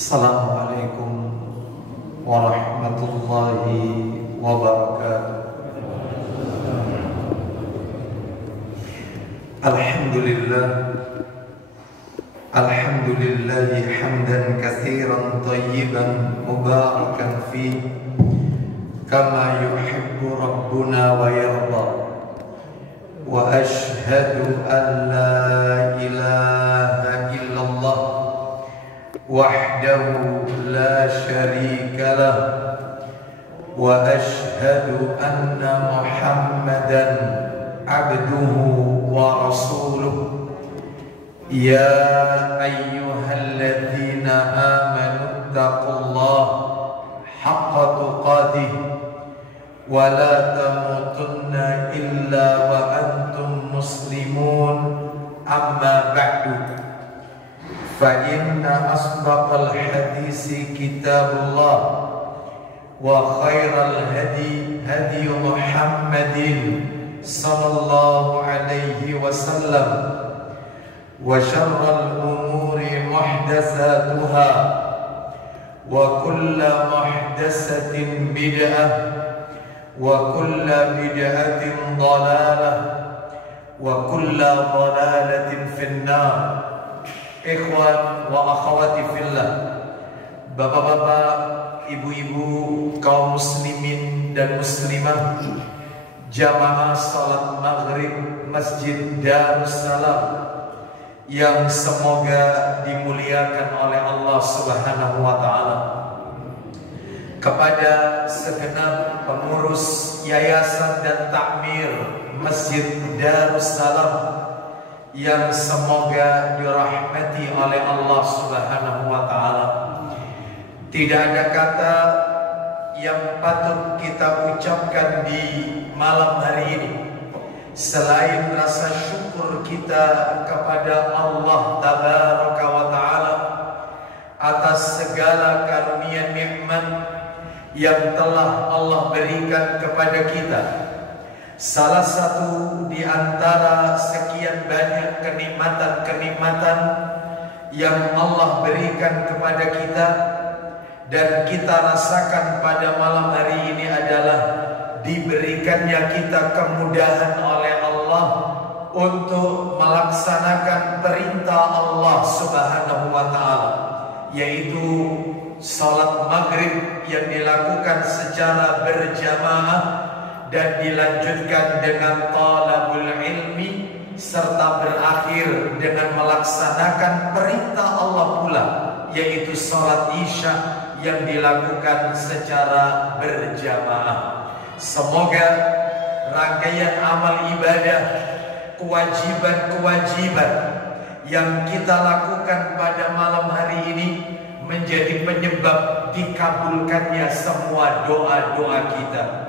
Assalamualaikum warahmatullahi wabarakatuh. Alhamdulillah, alhamdulillahi hamdan katsiran tayyiban mubarakan fi kama yuhibbu rabbuna wa yarda. Wa ashhadu an la ilaha illallah wahdahu la syarika lah, wa ashhadu anna Muhammadan abduhu wa rasuluh. Ya ayyuhalladzina amanu taqullaha haqqa tuqatih wa la tamutunna illa wa antum muslimun. Amma ba'du, fa inna asdaqal hadisi kitabullah wa khairal hadi hadi Muhammadin sallallahu alaihi wasallam wa syarral umuri muhdatsatuha wa kullu muhdatsatin bid'ah wa kullu bid'atin dhalalah wa kullu dhalalatin finnar. Ikhwan wa akhwati fillah, bapak-bapak, ibu-ibu, kaum muslimin dan muslimah, jamaah salat maghrib Masjid Darussalam yang semoga dimuliakan oleh Allah Subhanahu wa ta'ala. Kepada segenap pengurus yayasan dan takmir Masjid Darussalam yang semoga dirahmati oleh Allah Subhanahu wa ta'ala. Tidak ada kata yang patut kita ucapkan di malam hari ini selain rasa syukur kita kepada Allah Tabaraka wa ta'ala atas segala karunia nikmat yang telah Allah berikan kepada kita. Salah satu di antara sekian banyak kenikmatan-kenikmatan yang Allah berikan kepada kita dan kita rasakan pada malam hari ini adalah diberikannya kita kemudahan oleh Allah untuk melaksanakan perintah Allah Subhanahu wa ta'ala, yaitu salat maghrib yang dilakukan secara berjamaah dan dilanjutkan dengan talabul ilmi serta berakhir dengan melaksanakan perintah Allah pula, yaitu salat isya yang dilakukan secara berjamaah. Semoga rangkaian amal ibadah, kewajiban-kewajiban yang kita lakukan pada malam hari ini menjadi penyebab dikabulkannya semua doa-doa kita.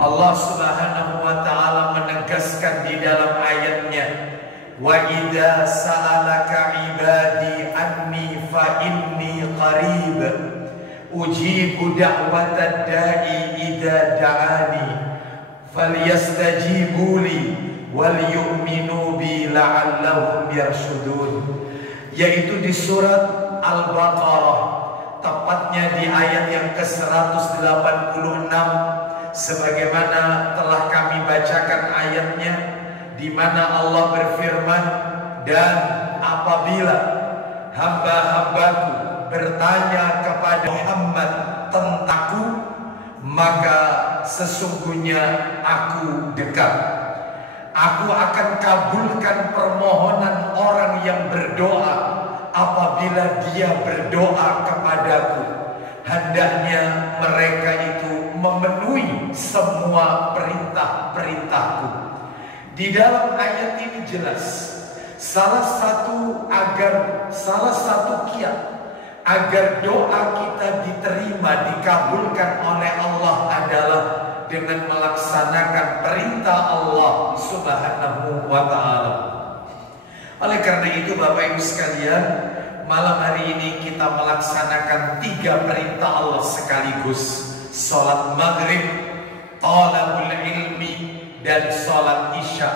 Allah Subhanahu wa ta'ala menegaskan di dalam ayatnya, wa idza sa'alaka ibadi anni fa inni qarib ujibu da'watad da'i idza da'ani falyastajibu li wal yu'minu bi la'allahum yarshudun. Yaitu di surat Al-Baqarah, tepatnya di ayat yang ke-186, sebagaimana telah kami bacakan ayatnya, di mana Allah berfirman, dan apabila hamba-hambaku bertanya kepada Muhammad tentangku, maka sesungguhnya aku dekat. Aku akan kabulkan permohonan orang yang berdoa apabila dia berdoa kepadaku. Hendaknya mereka itu memenuhi semua perintah-perintahku. Di dalam ayat ini jelas salah satu kiat agar doa kita diterima, dikabulkan oleh Allah adalah dengan melaksanakan perintah Allah Subhanahu wa ta'ala. Oleh karena itu Bapak Ibu sekalian, malam hari ini kita melaksanakan 3 perintah Allah sekaligus: salat maghrib, talabul ilmi, dan salat isya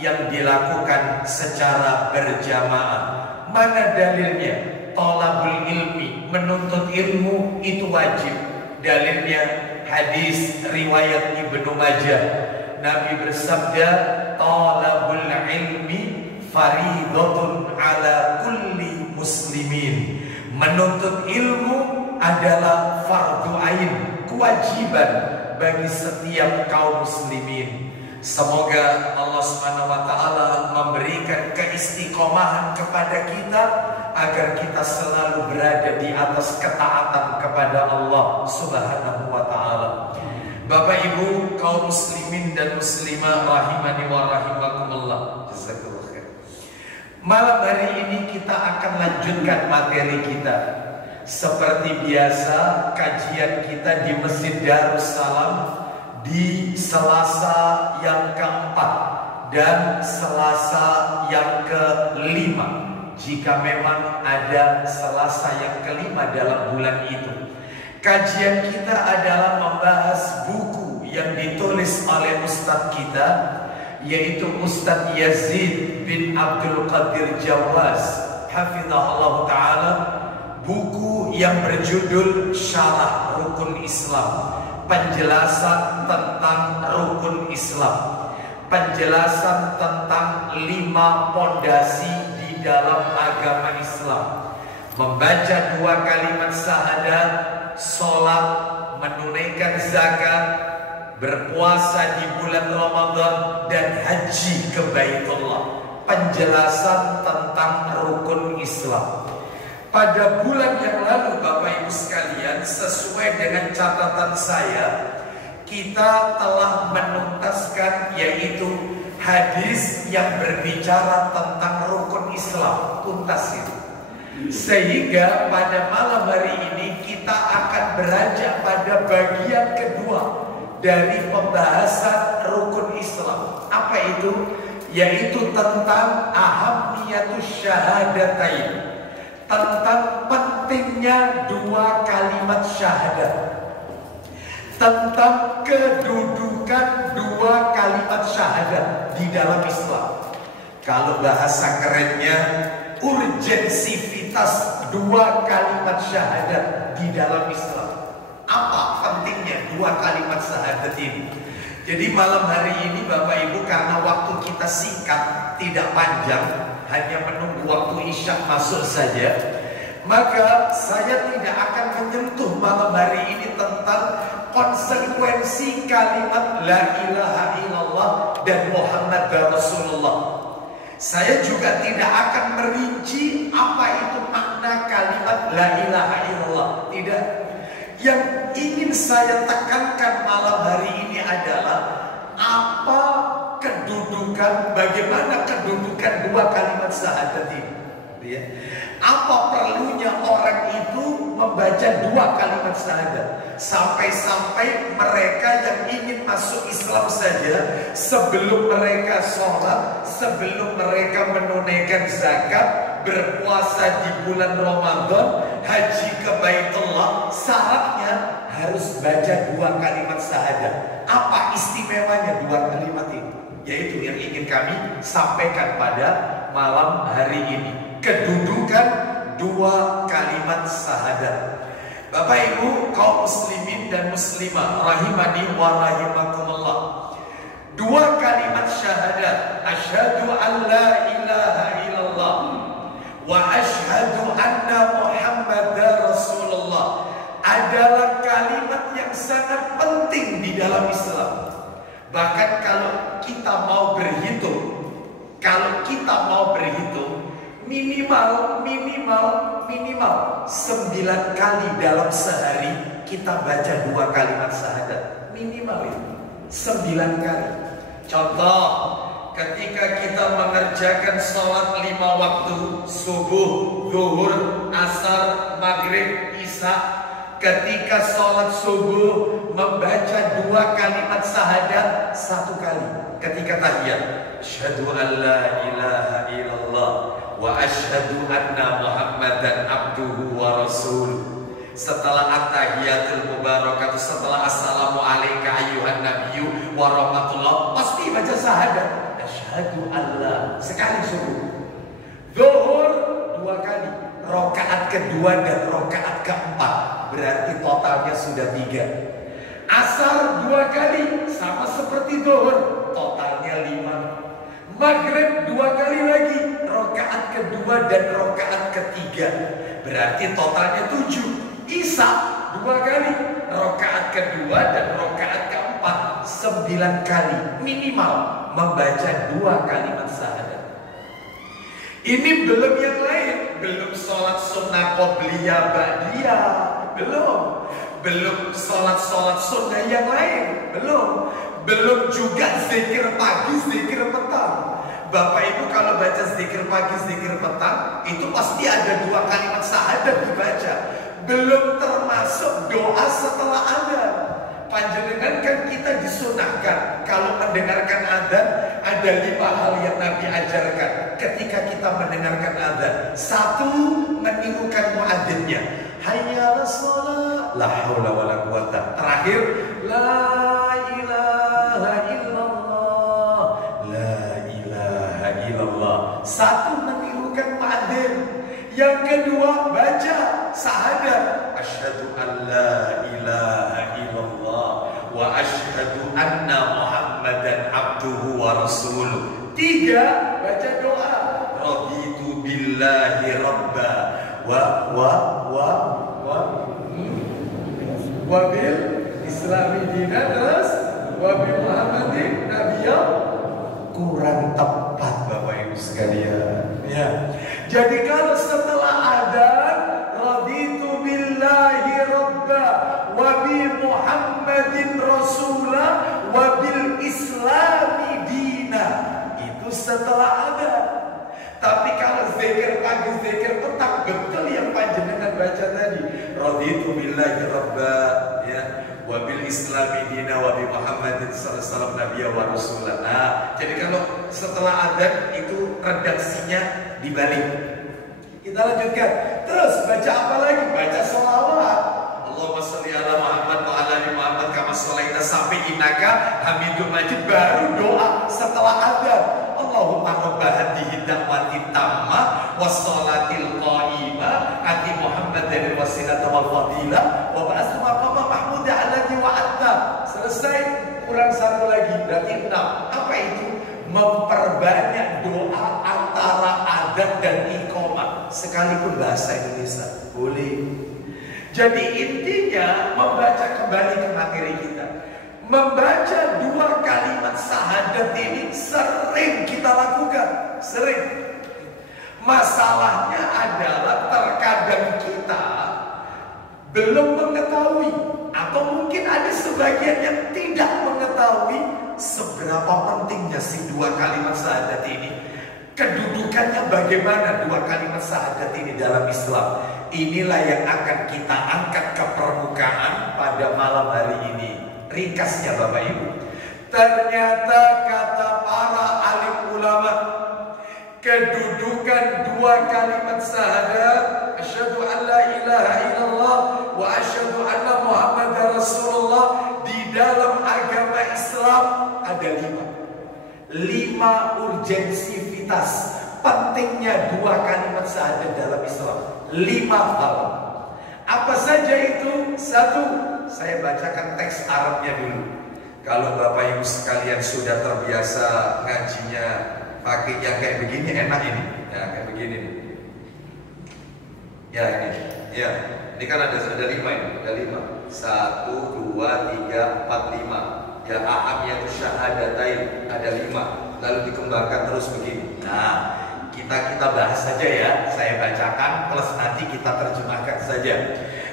yang dilakukan secara berjamaah. Mana dalilnya? thalabul ilmi, menuntut ilmu itu wajib. Dalilnya hadis riwayat Ibnu Majah. Nabi bersabda, thalabul ilmi faridatun ala kulli muslimin. Menuntut ilmu adalah fardu ain, kewajiban bagi setiap kaum muslimin. Semoga Allah Subhanahu wa taala memberikan keistiqomahan kepada kita agar kita selalu berada di atas ketaatan kepada Allah Subhanahu wa taala. Bapak Ibu kaum muslimin dan muslimah rahimani wa rahimakumullah. Jazakallahu khair. Malam hari ini kita akan lanjutkan materi kita. Seperti biasa, kajian kita di Masjid Darussalam di Selasa yang keempat dan Selasa yang kelima, jika memang ada Selasa yang kelima dalam bulan itu. Kajian kita adalah membahas buku yang ditulis oleh Ustadz kita, yaitu Ustadz Yazid bin Abdul Qadir Jawaz hafizahullah ta'ala. Buku yang berjudul Syarah Rukun Islam, penjelasan tentang rukun Islam, penjelasan tentang 5 pondasi di dalam agama Islam. Membaca 2 kalimat syahadat, sholat, menunaikan zakat, berpuasa di bulan Ramadan, dan haji ke Baitullah. Penjelasan tentang rukun Islam. Pada bulan yang lalu Bapak Ibu sekalian, sesuai dengan catatan saya, kita telah menuntaskan yaitu hadis yang berbicara tentang rukun Islam, tuntas itu. Sehingga pada malam hari ini kita akan beranjak pada bagian kedua dari pembahasan rukun Islam. Apa itu? Yaitu tentang ahammiyatus syahadatain, tentang pentingnya 2 kalimat syahadat, tentang kedudukan 2 kalimat syahadat di dalam Islam. Kalau bahasa kerennya, urgensivitas 2 kalimat syahadat di dalam Islam. Apa pentingnya 2 kalimat syahadat ini? Jadi malam hari ini Bapak Ibu, karena waktu kita singkat, tidak panjang, hanya menunggu waktu isya masuk saja, maka saya tidak akan menyentuh malam hari ini tentang konsekuensi kalimat la ilaha illallah dan Muhammad Rasulullah. Saya juga tidak akan merinci apa itu makna kalimat la ilaha illallah. Tidak. Yang ingin saya tekankan malam hari ini adalah apa kedudukan, bagaimana kedudukan 2 kalimat syahadat ini, ya. Apa perlunya orang itu membaca 2 kalimat syahadat? Sampai-sampai mereka yang ingin masuk Islam saja, sebelum mereka sholat, sebelum mereka menunaikan zakat, berpuasa di bulan Ramadan, haji ke Baitullah, syaratnya harus baca 2 kalimat syahadat. Apa istimewanya 2 kalimat ini? Yaitu yang ingin kami sampaikan pada malam hari ini. Kedudukan 2 kalimat syahadat. Bapak Ibu kaum muslimin dan muslimah rahimani wa rahimakumullah. 2 kalimat syahadat, asyhadu an la ilaha illallah wa asyhadu anna Muhammadar Rasulullah, adalah kalimat yang sangat penting di dalam Islam. Bahkan kalau kita mau berhitung, minimal 9 kali dalam sehari kita baca 2 kalimat syahadat. Minimal itu 9 kali. Contoh, ketika kita mengerjakan sholat 5 waktu, subuh, zuhur, asar, maghrib, isya, ketika sholat subuh membaca 2 kalimat syahadat 1 kali. Ketika tahiyat, asyhadu an la ilaha illallah wa asyhadu anna Muhammadan abduhu wa rasuluh. Setelah at-tahiyatul mubarakatuh, setelah assalamu alayka ayyuhan nabiyyu wa rahmatullah, pasti baca syahadat. Asyhadu an la, sekali subuh. Zuhur 2 kali. rokaat kedua dan rokaat keempat. Berarti totalnya sudah 3. Asar 2 kali, sama seperti zuhur, totalnya 5. Maghrib 2 kali lagi, rokaat kedua dan rokaat ketiga, berarti totalnya 7. Isya 2 kali, rokaat kedua dan rokaat keempat, 9 kali minimal membaca 2 kalimat syahadat. Ini belum yang lain, belum sholat sunnah qobliyah ba'diyah, belum sholat sunnah yang lain, belum juga zikir pagi, zikir petang. Bapak Ibu kalau baca zikir pagi, zikir petang, itu pasti ada 2 kalimat syahadat dibaca. Belum termasuk doa setelah adzan. Panjenengan kan kita disunahkan kalau mendengarkan adzan ada 5 hal yang Nabi ajarkan ketika kita mendengarkan adzan. 1, menirukan muadzinnya. Hayya 'alas shalah, la haula wala quwata. Terakhir, la ilaha illallah, la ilaha illallah. 1, menirukan muadzin. Yang kedua, baca syahadat. Asyhadu an la ilaha illallah wa asyhadu anna Muhammadan abduhu wa rasuluh. 3, baca doa. Raditu billahi rabba wa bil islami dinan, terus wa bi Muhammadin nabiyya. Kurang tepat Bapak Ibu sekalian ya. Jadi kalau setelah adzan raditu billahi rabba wa bi Muhammadin rasulah wa bil islami dina, itu setelah adzan. Tapi kalau zikir pagi, zikir petang, betul yang panjenengan baca tadi. Raditu billahi rabba ya wa bil islami dina wa bi Muhammadin sallallahu alaihi wasallam nabiyya wa rasulah. Nah, jadi kalau setelah adzan itu redaksinya dibalik. Kita lanjutkan. Terus baca apa lagi? Baca sholawat. Allahumma sholli ala Muhammad wa ala ali Muhammad kama sholaita sampai innaka hamidum majid, baru doa setelah adzan. Allahumma rabb hadhihi da'wati tammah wassalatil qa'imah ati Muhammadan wasilata wal fadilah wa ba'athu maqama mahmuda alladhi wa'adta. Selesai, kurang 1 lagi, berarti 6. Apa itu? Memperbanyak doa antara adzan dan iqamah, sekalipun bahasa Indonesia boleh. Jadi intinya membaca kembali ke materi kita. Membaca 2 kalimat syahadat ini sering kita lakukan, sering. Masalahnya adalah terkadang kita belum mengetahui, atau mungkin ada sebagian yang tidak mengetahui seberapa pentingnya si 2 kalimat syahadat ini. Kedudukannya bagaimana 2 kalimat syahadat ini dalam Islam. Inilah yang akan kita angkat ke permukaan pada malam hari ini. Ringkasnya Bapak Ibu, ternyata kata para alim ulama, kedudukan 2 kalimat syahadat asyhadu an la ilaha illallah wa asyhadu anna Muhammadar Rasulullah di dalam agama Islam ada 5 urgensivitas pentingnya 2 kalimat syahadat dalam Islam. 5 hal. Apa saja itu? 1, saya bacakan teks Arabnya dulu. Kalau Bapak Ibu sekalian sudah terbiasa ngajinya pakai yang kayak begini, enak ini. Ya, kayak begini. Ya, ini. Ya, ini kan ada 5 ini. Ada 5. 1, 2, 3, 4, 5. Ya, ahamiyatu syahadatain ada 5. Lalu dikembangkan terus begini. Nah, kita bahas saja ya. Saya bacakan plus nanti kita terjemahkan saja.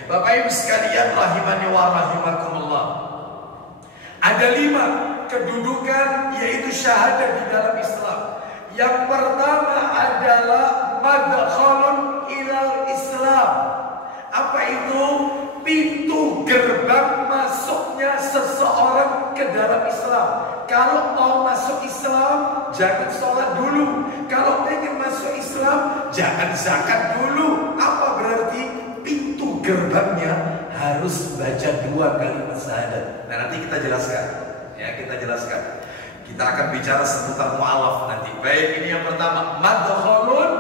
Bapak Ibu sekalian rahimani wa rahimakumullah. Ada 5 kedudukan yaitu syahadat di dalam Islam. Yang pertama adalah madkhalun ilal Islam. Apa itu? Pintu gerbang masuknya seseorang ke dalam Islam. Kalau mau masuk Islam, jangan sholat dulu. Kalau pengen masuk Islam, jangan zakat dulu. Apa berarti? Pintu gerbangnya harus baca 2 kalimat syahadat. Nah, nanti kita jelaskan. Ya, kita jelaskan. Kita akan bicara seputar mu'alaf nanti. Baik, ini yang pertama, madkhalun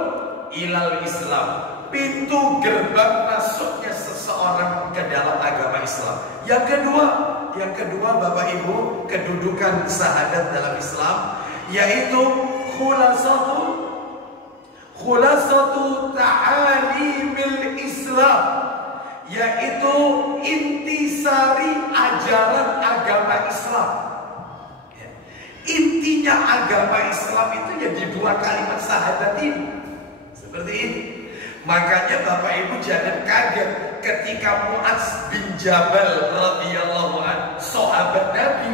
ilal Islam. pintu gerbang masuknya seseorang ke dalam agama Islam. Yang kedua Bapak Ibu, kedudukan syahadat dalam Islam yaitu khulasatu ta'alimil Islam, yaitu intisari ajaran agama Islam. Intinya agama Islam itu ya di dua kalimat syahadat ini. Seperti ini. Makanya Bapak Ibu jangan kaget ketika Mu'adz bin Jabal radhiyallahu anhu, sahabat Nabi,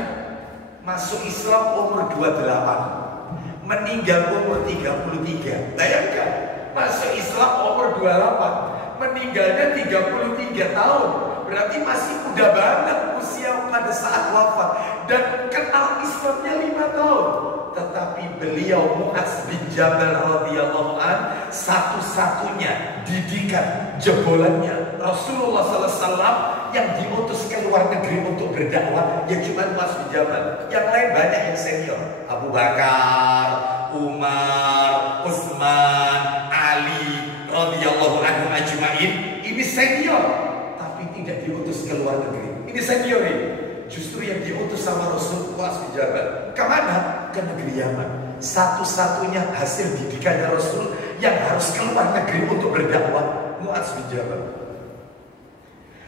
masuk Islam umur 28, meninggal umur 33. Bayangkan, masuk Islam umur 28, meninggalnya 33 tahun. Berarti masih muda banget usia pada saat wafat, dan kenal Islamnya 5 tahun. Tetapi beliau Mu'adz bin Jabal radhiyallahu an, satu-satunya didikan jebolannya Rasulullah SAW yang diutus ke luar negeri untuk berdakwah, ya cuma Mu'adz bin Jabal. Yang lain banyak yang senior, Abu Bakar, Umar, Utsman, Ali radhiyallahu anhum ajma'in. Ini senior, tapi tidak diutus ke luar negeri. Ini senior ini. Justru yang diutus sama Rasul Mu'adz bin Jabal kemana? Ke negeri Yaman. Satu-satunya hasil didikannya Rasul yang harus keluar negeri untuk berdakwah, Mu'adz bin Jabal.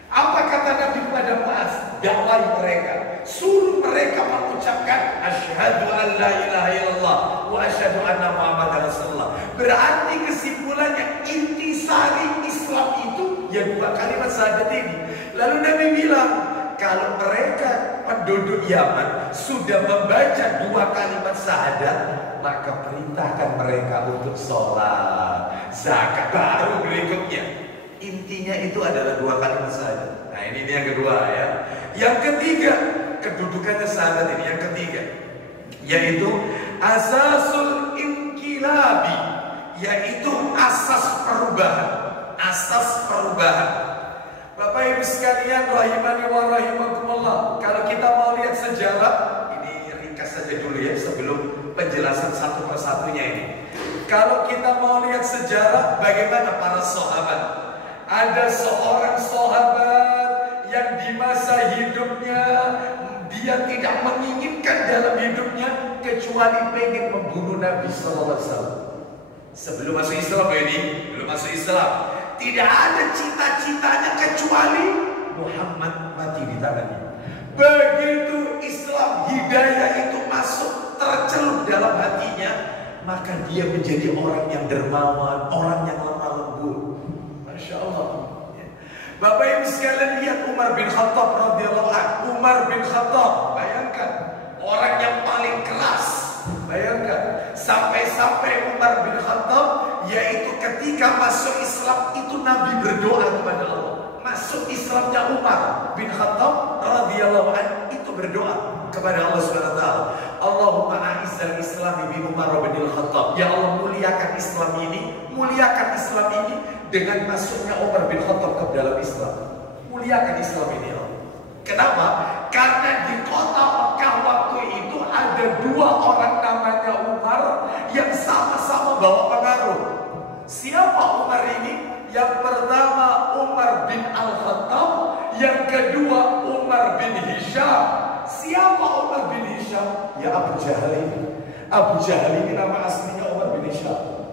Apa kata Nabi kepada Mu'adz? Dakwai mereka, suruh mereka mengucapkan asyhadu an la ilaha illallah wa asyhadu anna Muhammadar Rasulullah. Berarti kesimpulannya intisari Islam itu ya dua kalimat syahadat ini. Lalu Nabi bilang, kalau mereka penduduk Yaman sudah membaca dua kalimat syahadat, maka perintahkan mereka untuk sholat, zakat. Baru berikutnya, intinya itu adalah dua kalimat syahadat. Nah ini yang kedua ya. Yang ketiga, kedudukannya syahadat ini yang ketiga, yaitu asasul inqilabi, yaitu asas perubahan. Asas perubahan. Bapak Ibu sekalian rahimani wa rahimakumullah, kalau kita mau lihat sejarah, ini ringkas saja dulu ya sebelum penjelasan satu persatunya ini. Kalau kita mau lihat sejarah bagaimana para sahabat, ada seorang sahabat yang di masa hidupnya dia tidak menginginkan dalam hidupnya kecuali pengen membunuh Nabi SAW. Sebelum masuk Islam ini, belum masuk Islam, tidak ada cita-citanya kecuali Muhammad mati di tangannya. Begitu Islam, hidayah itu masuk, tercelup dalam hatinya, maka dia menjadi orang yang dermawan, orang yang lemah lembut. Masya Allah. Bapak Ibu sekalian lihat Umar bin Khattab radhiyallahu anhu. Umar bin Khattab, bayangkan, orang yang paling keras. Bayangkan, sampai-sampai Umar bin Khattab, yaitu ketika masuk Islam itu Nabi berdoa kepada Allah. Masuk Islamnya Umar bin Khattab radhiyallahu anhu itu berdoa kepada Allah SWT. Allahumma a'izzal Islam bi Umar bin Khattab. Ya Allah, muliakan Islam ini, muliakan Islam ini dengan masuknya Umar bin Khattab ke dalam Islam. Muliakan Islam ini, ya Allah. Kenapa? Karena di kota Mekah waktu itu ada dua orang namanya Umar yang sama-sama bawa pengaruh. Siapa Umar ini? Yang pertama Umar bin Al-Khattab, yang kedua Umar bin Hisham. Siapa Umar bin Hisham? Ya Abu Jahal ini. Abu Jahal ini nama aslinya Umar bin Hisham.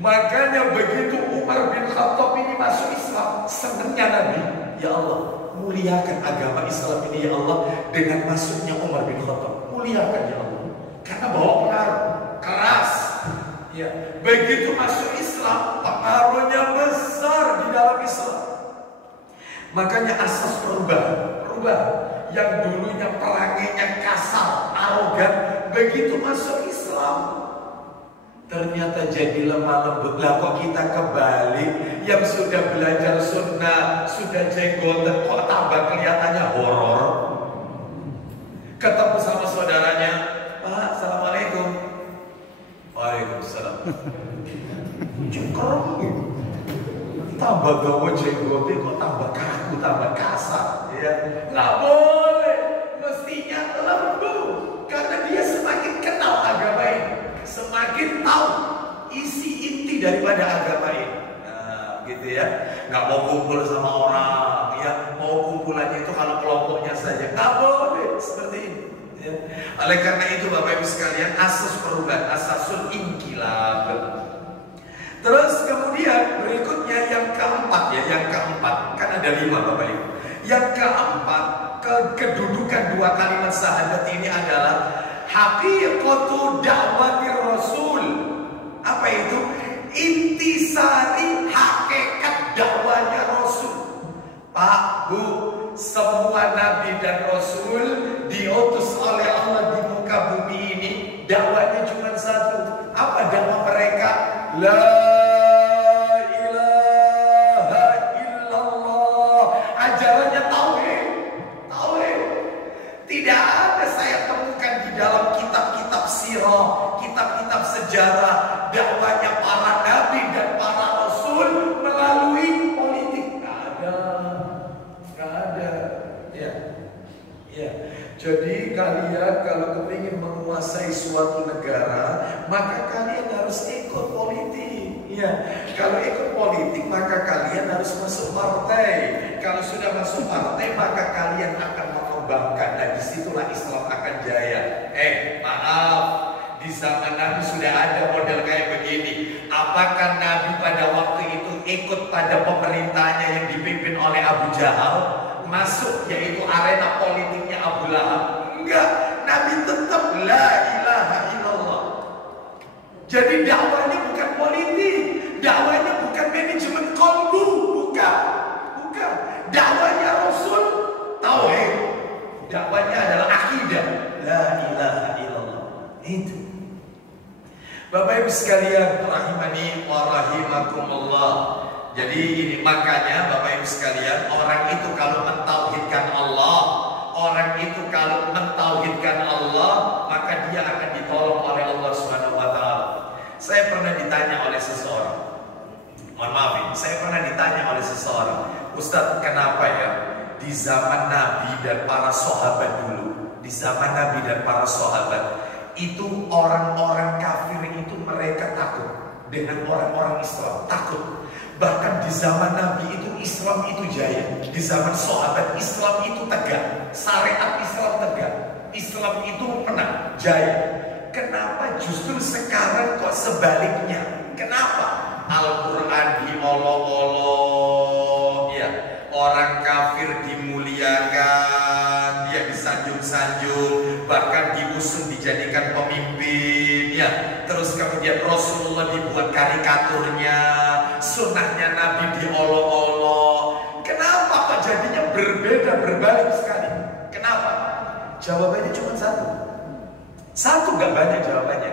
Makanya begitu Umar bin Khattab ini masuk Islam, senangnya Nabi, ya Allah, muliakan agama Islam ini ya Allah dengan masuknya Umar bin Khattab. Muliakan ya Allah, karena bawa pengaruh keras. Ya, begitu masuk Islam, pengaruhnya besar di dalam Islam. Makanya asas perubahan, yang dulunya perangainya kasar, arogan, begitu masuk Islam ternyata jadi lemah lembut. Lah kok kita kebalik, yang sudah belajar sunnah, sudah jenggotan, kok tambah kelihatannya horor. Ketemu sama saudaranya, Pak, assalamualaikum. Waalaikumsalam. Cengkerong gitu. Tambah gawe jenggotnya kok tambah kaku, tambah kasar, ya. Nggak boleh, mestinya lembut, karena dia semakin kenal agama ini, semakin tahu isi inti daripada agama ini. Nah, ya. Nggak mau kumpul sama orang, ya. Mau kumpulannya itu kalau kelompoknya saja, nggak boleh seperti ini. Ya. Oleh karena itu Bapak Ibu sekalian, asas perubahan, asasul inqilab. Terus kemudian berikutnya yang keempat ya, yang keempat kan ada 5 Bapak Ibu. Yang keempat, kedudukan dua kalimat syahadat ini adalah haqiqatu da'wati Rasul. Apa itu? Intisari hakikat dakwanya Rasul. Pak, Bu, semua nabi dan rasul diutus oleh Allah di muka bumi ini, dakwanya cuma satu. Apa dakwah mereka? La ilaha illallah. Ajarannya tauhid. Tauhid. Tidak ada saya temukan di dalam kitab-kitab sirah, kitab-kitab sejarah dakwanya para nabi dan para rasul melalui politik. Nggak ada. Ya. Jadi kalian kalau ingin menguasai suatu negara, maka kalian harus ikut politik. Ya. Kalau ikut politik, maka kalian harus masuk partai. Kalau sudah masuk partai, maka kalian akan mengembangkan. Dan disitulah Islam akan jaya. Maaf, di zaman Nabi sudah ada model kayak begini. Apakah Nabi pada waktu itu ikut pada pemerintahnya yang dipimpin oleh Abu Jahal? Masuk yaitu arena politiknya Abu Lahab? Enggak, Nabi tetap la ilaha illallah. Jadi dakwanya bukan politik, dakwanya bukan manajemen kolbu, bukan. Dakwanya Rasul tauhid, dakwanya adalah akidah la ilaha illallah. Itu Bapak Ibu sekalian rahimani wa rahimakumullah. Jadi ini makanya Bapak Ibu sekalian, orang itu kalau mentauhidkan Allah, orang itu kalau mentauhidkan Allah, maka dia akan ditolong oleh Allah Subhanahu wa taala. Saya pernah ditanya oleh seseorang. Mohon maaf, saya pernah ditanya oleh seseorang, Ustadz, kenapa ya di zaman Nabi dan para sahabat dulu, di zaman Nabi dan para sahabat itu orang-orang kafir itu mereka takut dengan orang-orang Islam, takut. Bahkan di zaman Nabi itu Islam itu jaya. Di zaman sahabat Islam itu tegak. Syariat Islam tegak. Islam itu menang, jaya. Kenapa justru sekarang kok sebaliknya? Kenapa? Al-Quran diolok-olok, ya. Orang kafir dimuliakan, dia disanjung-sanjung, bahkan diusung dijadikan pemimpin, ya. Terus kemudian Rasulullah dibuat karikaturnya, sunnahnya Nabi diolok-olok. Kenapa kok jadinya berbeda, berbalik sekali? Kenapa? Jawabannya cuma satu. Satu, gak banyak jawabannya.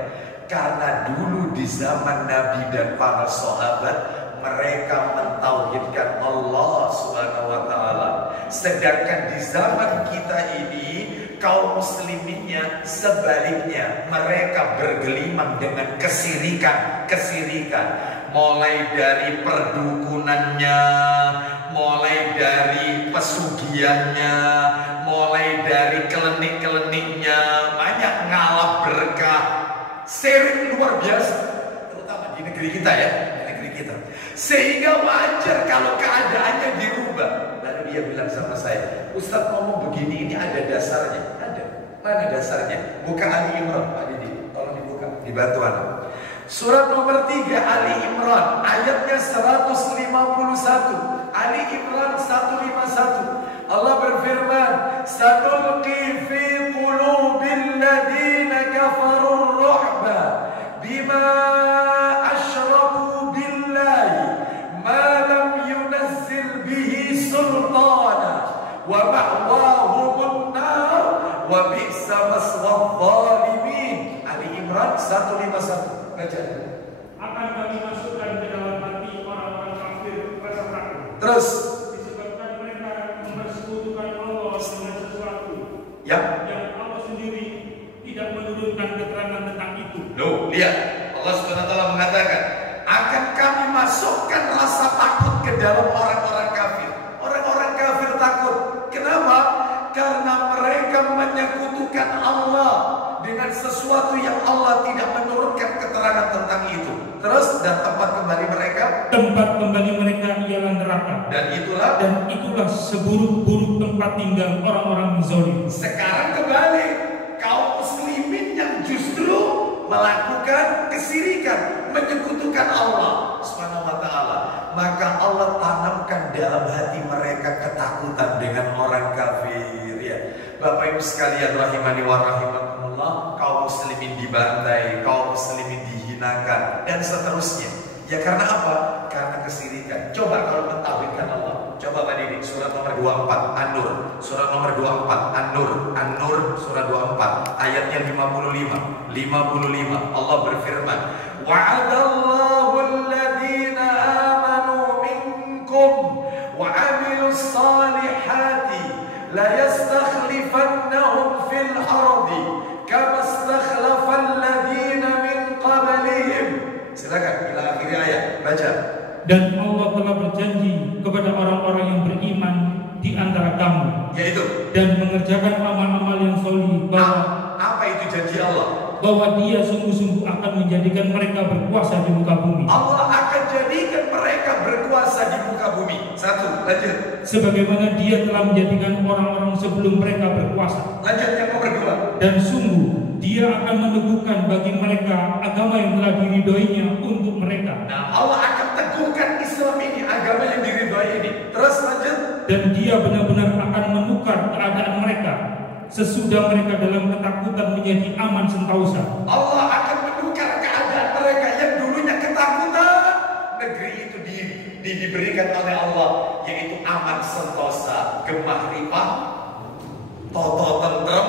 Karena dulu di zaman Nabi dan para sahabat, mereka mentauhidkan Allah Subhanahu wa taala. Sedangkan di zaman kita ini, kaum musliminnya sebaliknya, mereka bergelimang dengan kesirikan. Mulai dari perdukunannya, mulai dari pesugihannya, mulai dari klinik-kliniknya, banyak ngalap berkah, sering luar biasa, terutama di negeri kita ya, di negeri kita. Sehingga wajar kalau keadaannya dirubah. Lalu dia bilang sama saya, Ustadz ngomong begini ini ada dasarnya? Ada. Mana dasarnya? Buka Ali Imran, Pak Didi, tolong dibuka, dibantu anak. Surat nomor 3 Ali Imran, ayatnya 151. Ali Imran 151. Allah berfirman, "Sanulqi fi qulubil ladina kafarur ru'ba bima asyraku billahi ma lam yunazzil bihi sultana wa ma'wahumun nar wa bi'sa maswal zalimin." Ali Imran 151. Baca. Akan kami masukkan ke dalam hati orang-orang kafir rasa takut. Terus disebabkan mereka mempersekutukan Allah dengan sesuatu yang Allah sendiri tidak menurunkan keterangan tentang itu. Loh, lihat, Allah Subhanahu wa taala mengatakan, akan kami masukkan rasa takut ke dalam orang-orang kafir. Orang-orang kafir takut. Kenapa? Karena mereka menyekutukan Allah dengan sesuatu yang Allah tidak menurunkan keterangan tentang itu. Terus, dan tempat kembali mereka ialah neraka. Dan itulah seburuk-buruk tempat tinggal orang-orang zalim. Sekarang kebalik, kaum muslimin yang justru melakukan kesirikan, menyekutukan Allah Subhanahu wa taala, maka Allah tanamkan dalam hati mereka ketakutan dengan orang kafir, ya. Bapak Ibu sekalian rahimani wa rahimakumullah, kaum muslimin dibantai, kaum muslimin dihinakan dan seterusnya. Ya karena apa? Karena kesirikan. Coba kalau mentauhidkan Allah. Coba Pak Didi, surat nomor 24 An-Nur, surat nomor 24 An-Nur, An-Nur surat 24 ayatnya 55. Allah berfirman, wa'adallahu alladhina amanu minkum wa 'amilus salihati la yastakhlifannahum fil ardi kama istakhlafa alladhina min qablihim. Silakan ila akhir ayat, baca. Dan Allah telah berjanji kepada orang-orang yang beriman di antara kamu, yaitu dan mengerjakan amal-amal yang solih, apa itu janji Allah? Bahwa Dia sungguh-sungguh akan menjadikan mereka berkuasa di muka bumi. Allah akan jadikan mereka berkuasa di muka bumi. Satu, lanjut. Sebagaimana Dia telah menjadikan orang-orang sebelum mereka berkuasa. Lanjut yang nomor 2. Dan sungguh Dia akan meneguhkan bagi mereka agama yang telah diridhoinya untuk mereka. Nah, Allah akan teguhkan Islam ini, agama yang diridhoi ini. Terus lanjut. Dan Dia benar-benar akan menukar keadaan mereka sesudah mereka dalam ketakutan menjadi aman sentausa. Allah akan menukar keadaan mereka yang dulunya ketakutan. Negeri itu diberikan oleh Allah, yaitu aman sentosa, gemah ripah, toto tentrem.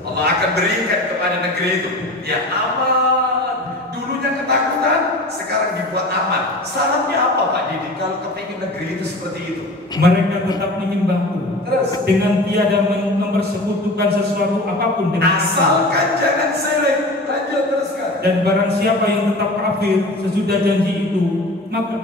Allah akan berikan kepada negeri itu, ya aman. Dulunya ketakutan, sekarang dibuat aman. Syaratnya apa Pak Didi kalau kepingin negeri itu seperti itu? Mereka tetap menyembahku, terus dengan tiada mempersekutukan sesuatu apapun dengan asalkan jangan syirik. Lanjut teruskan. Dan barang siapa yang tetap kafir sesudah janji itu,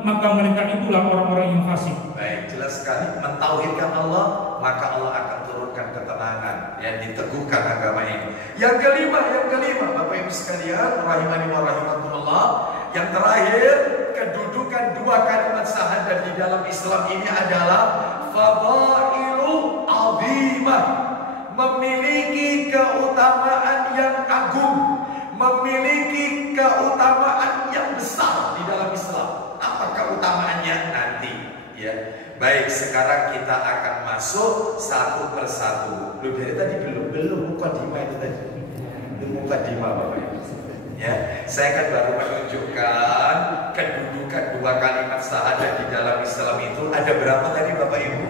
maka mereka itulah orang-orang yang fasik. Baik, jelas sekali. Mentauhidkan Allah, maka Allah akan turunkan ketenangan, yang diteguhkan agama ini. Yang kelima, Bapak Ibu sekalian, rahimani wa rahimakumullah. Yang terakhir, kedudukan dua kalimat syahadat di dalam Islam ini adalah fadailu azimah, memiliki keutamaan yang agung, memiliki keutamaan yang besar di dalam Islam. Apa keutamaannya nanti? Ya, baik. Sekarang kita akan masuk satu persatu. Belum dari tadi belum mukadimah itu tadi. Belum mukadimah Bapak Ibu. Ya, saya kan baru menunjukkan kedudukan dua kalimat syahadat di dalam Islam itu ada berapa tadi Bapak Ibu?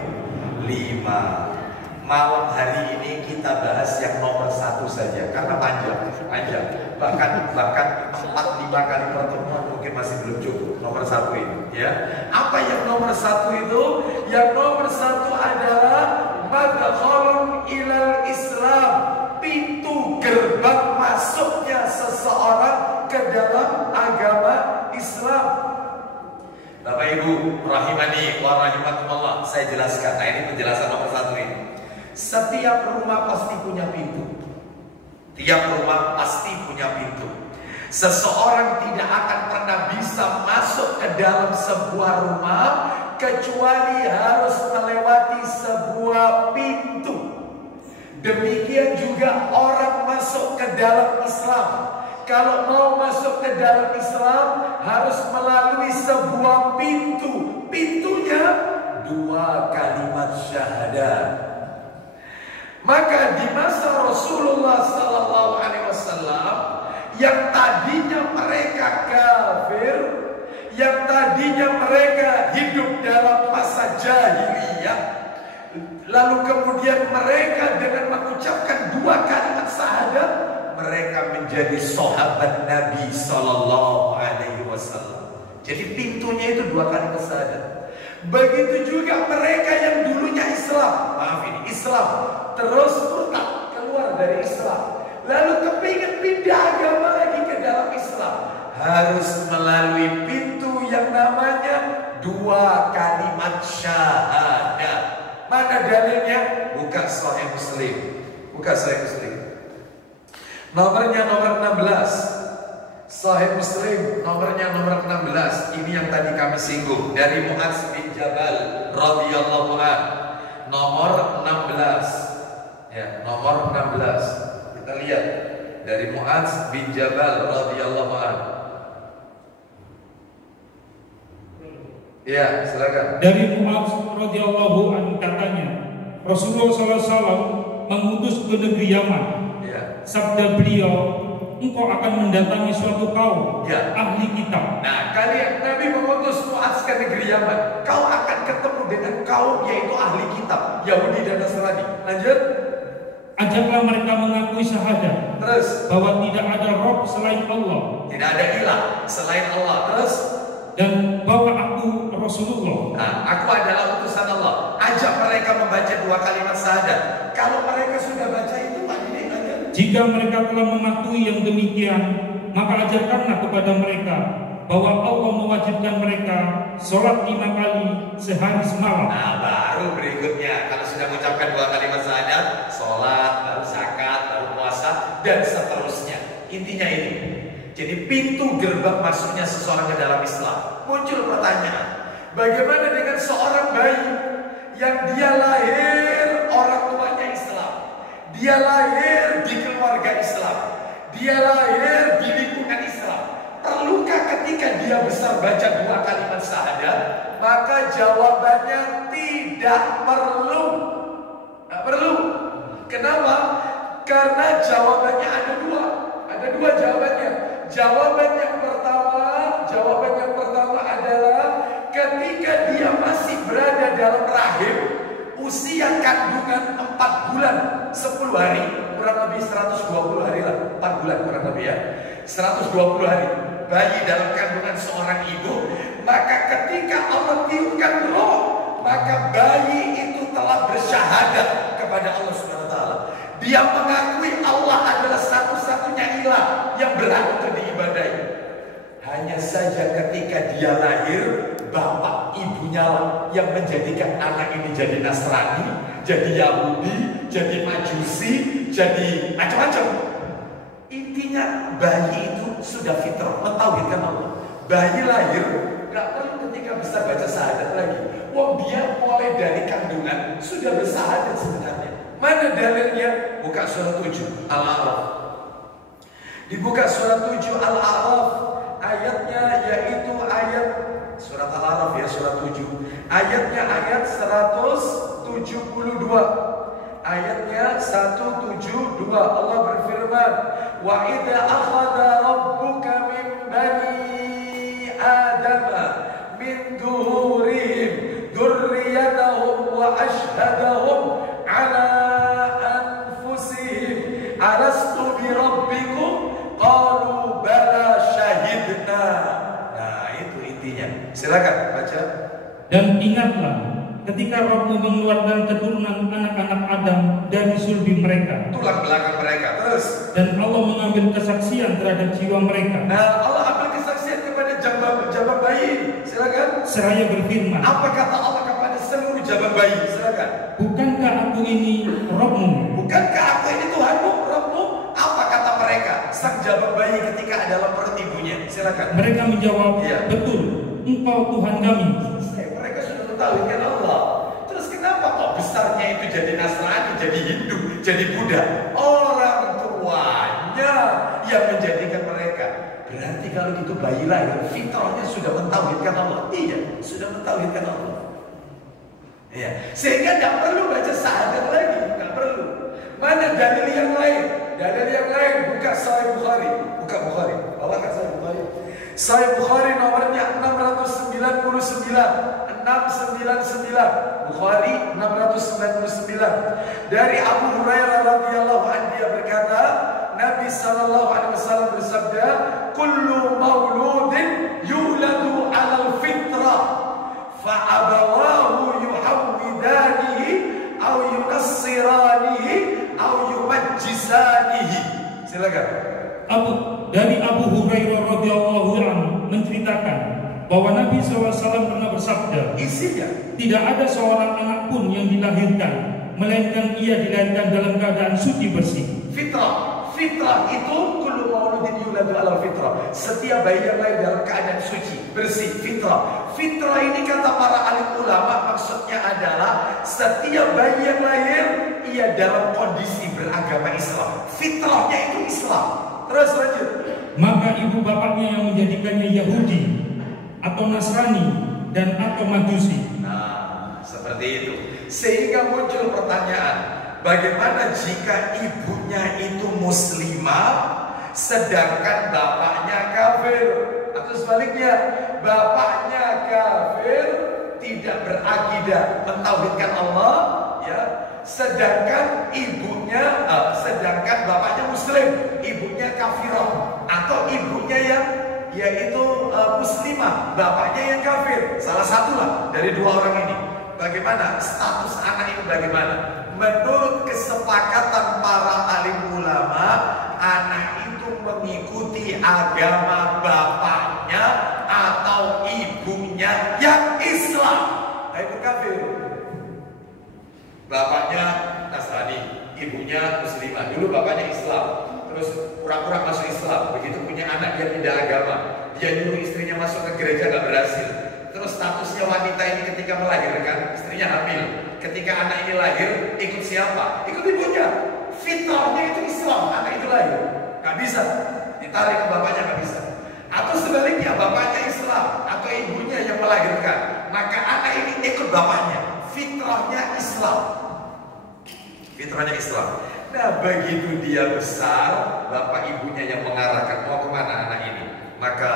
5. Malam hari ini kita bahas yang nomor 1 saja karena panjang. Bahkan 4-5 kali pertemuan mungkin masih belum cukup. Nomor 1 ini, ya. Apa yang nomor 1 itu? Yang nomor 1 adalah madkhalun ilal Islam, pintu gerbang masuknya seseorang ke dalam agama Islam. Bapak Ibu rahimani wa rahimakumullah, saya jelaskan. Nah, ini penjelasan nomor 1 ini. Setiap rumah pasti punya pintu. Tiap rumah pasti punya pintu. Seseorang tidak akan pernah bisa masuk ke dalam sebuah rumah kecuali harus melewati sebuah pintu. Demikian juga orang masuk ke dalam Islam. Kalau mau masuk ke dalam Islam harus melalui sebuah pintu. Pintunya 2 kalimat syahadat. Maka di masa Rasulullah Sallallahu Alaihi Wasallam, yang tadinya mereka kafir, yang tadinya mereka hidup dalam masa jahiliyah, lalu kemudian mereka dengan mengucapkan 2 kalimat syahadat, mereka menjadi sahabat Nabi Sallallahu Alaihi Wasallam. Jadi pintunya itu 2 kalimat syahadat. Begitu juga mereka yang dulunya Islam, Islam, terus murtad keluar dari Islam, lalu kepingin pindah agama lagi ke dalam Islam, harus melalui pintu yang namanya 2 kalimat syahadat. Mana dalilnya? Buka Sahih Muslim. Nomornya nomor 16. Sahih Muslim nomornya nomor 16. Ini yang tadi kami singgung dari Mu'adz bin Jabal radhiyallahu an. Nomor 16. Ya, nomor 16. Kita lihat dari Mu'adz bin Jabal radhiyallahu an. Ya, silakan. Dari Mu'adz radhiyallahu an katanya, Rasulullah SAW mengutus ke negeri Yaman. Ya. Sabda beliau, engkau akan mendatangi suatu kaum ahli kitab. Nah, kalian Nabi mengutus Mu'adz ke negeri Yaman. Kau akan ketemu dengan kaum yaitu ahli kitab, Yahudi dan Nasrani. Lanjut. Ajaklah mereka mengakui syahadat. Terus. Bahwa tidak ada Rob selain Allah. Tidak ada ilah selain Allah. Terus. Dan bahwa aku Rasulullah. Nah, aku adalah utusan Allah. Ajak mereka membaca 2 kalimat syahadat. Kalau mereka sudah baca itu, Pak Didi, jika mereka telah mengakui yang demikian, maka ajarkanlah kepada mereka bahwa Allah mewajibkan mereka sholat 5 kali sehari semalam. Nah, baru berikutnya kalau sudah mengucapkan 2 kalimat syahadat, sholat, baru zakat, baru puasa, dan seterusnya. Intinya ini. Jadi pintu gerbang masuknya seseorang ke dalam Islam. Muncul pertanyaan, bagaimana dengan seorang bayi yang dia lahir orang tuanya Islam, dia lahir di keluarga Islam, dia lahir di lingkungan Islam. Perlukah ketika dia besar baca 2 kalimat syahadat? Maka jawabannya tidak perlu. Tidak perlu. Kenapa? Karena jawabannya ada 2. Ada 2 jawabannya. Jawaban yang pertama adalah ketika dia masih berada dalam rahim, usia kandungan 4 bulan 10 hari, kurang lebih 120 hari lah, 4 bulan kurang lebih ya, 120 hari bayi dalam kandungan seorang ibu. Maka ketika Allah tiupkan roh, maka bayi itu telah bersyahadat kepada Allah Subhanahu wa taala. Dia mengakui Allah adalah satu-satunya ilah yang berhak untuk diibadahi. Hanya saja ketika dia lahir, bapak ibunya lah yang menjadikan anak ini jadi Nasrani, jadi Yahudi, jadi Majusi, jadi macam-macam. Intinya bayi itu sudah fitrah mentauhidkan Allah. Bayi lahir gak perlu ketika bisa baca syahadat lagi. Wong dia mulai dari kandungan sudah bersyahadat sebenarnya. Mana dalilnya? Buka surat 7 Al-A'raf. Dibuka surat 7 Al-A'raf, ayatnya yaitu ayat surat Al-A'raf ya, surat 7. Ayatnya ayat 172. Ayatnya 172. Allah berfirman, "Wa idza akhadha rabbuka min bani Adama min duhurihim dzurriyyatahum wa ashhadahum ala anfusihim alastu bi rabbikum qalu bala syahidna." Nah, itu intinya. Silakan baca. Dan ingatlah ketika Rabbmu mengeluarkan keturunan anak-anak Adam dari sulbi mereka, tulang belakang mereka. Terus. Dan Allah mengambil kesaksian terhadap jiwa mereka. Nah, Allah ambil kesaksian kepada jabang bayi. Silakan. Seraya berfirman, apa kata Allah kepada seluruh jabang bayi? Silakan. Bukankah aku ini Rabbmu? Bukankah aku ini Tuhanmu, Rabbmu? Apa kata mereka? Sang jabang bayi ketika dalam perut ibunya. Silakan. Mereka menjawab, betul, Engkau Tuhan kami. Mereka sudah mentauhidkan Allah. Terus kenapa kok besarnya itu jadi Nasrani, jadi Hindu, jadi Buddha? Orang tuanya yang menjadikan mereka. Berarti kalau gitu bayi lahir, fitrahnya sudah mentauhidkan Allah. Iya, sudah mentauhidkan Allah. Iya. Sehingga tidak perlu baca syahadat lagi, tidak perlu. Mana dalil yang lain? Dalil yang lain, buka Sahih Bukhari. Buka Bukhari. Bawakan Sahih Bukhari. Sahih Bukhari nomornya 699. 699. Bukhari 699. Dari Abu Hurairah radhiyallahu anhu, dia berkata, Nabi sallallahu alaihi wasallam bersabda, "Kullu mauludin yuladu 'alal fitrah, fa abawahu yuhawwidanihi aw yunassiranihi aw yumajjisanihi." Silakan. Dari Abu Hurairah radhiyallahu anhu menceritakan bahwa Nabi SAW pernah bersabda, isinya, tidak ada seorang anak pun yang dilahirkan melainkan ia dilahirkan dalam keadaan suci bersih. Fitrah itu kullu mauludin yuladu ala fitrah. Setiap bayi yang lahir dalam keadaan suci, bersih, fitrah. Fitrah ini kata para alim ulama maksudnya adalah setiap bayi yang lahir ia dalam kondisi beragama Islam. Fitrahnya itu Islam. Terus lanjut. Maka ibu bapaknya yang menjadikannya Yahudi atau Nasrani dan atau Majusi. Nah, seperti itu. Sehingga muncul pertanyaan, bagaimana jika ibunya itu muslimah sedangkan bapaknya kafir? Atau sebaliknya, bapaknya kafir tidak berakidah mentauhidkan Allah, ya, sedangkan sedangkan bapaknya muslim, ibunya kafirah, atau ibunya yang yaitu muslimah, bapaknya yang kafir. Salah satulah dari dua orang ini. Bagaimana status anak ini? Bagaimana? Menurut kesepakatan para alim ulama, anak itu mengikuti agama bapaknya atau ibunya yang Islam. Nah, itu kafir. Bapaknya Nasrani, ibunya muslimah. Dulu bapaknya Islam, terus pura-pura masuk Islam. Begitu punya anak dia pindah agama, dia nyuruh istrinya masuk ke gereja, gak berhasil. Terus statusnya wanita ini ketika melahirkan, istrinya hamil. Ketika anak ini lahir, ikut siapa? Ikut ibunya. Fitrahnya itu Islam, anak itu lahir. Gak bisa ditarik ke bapaknya, gak bisa. Atau sebaliknya, bapaknya Islam atau ibunya yang melahirkan, maka anak ini ikut bapaknya. Fitrahnya Islam. Fitrahnya Islam. Nah, begitu dia besar, bapak ibunya yang mengarahkan mau kemana anak ini, maka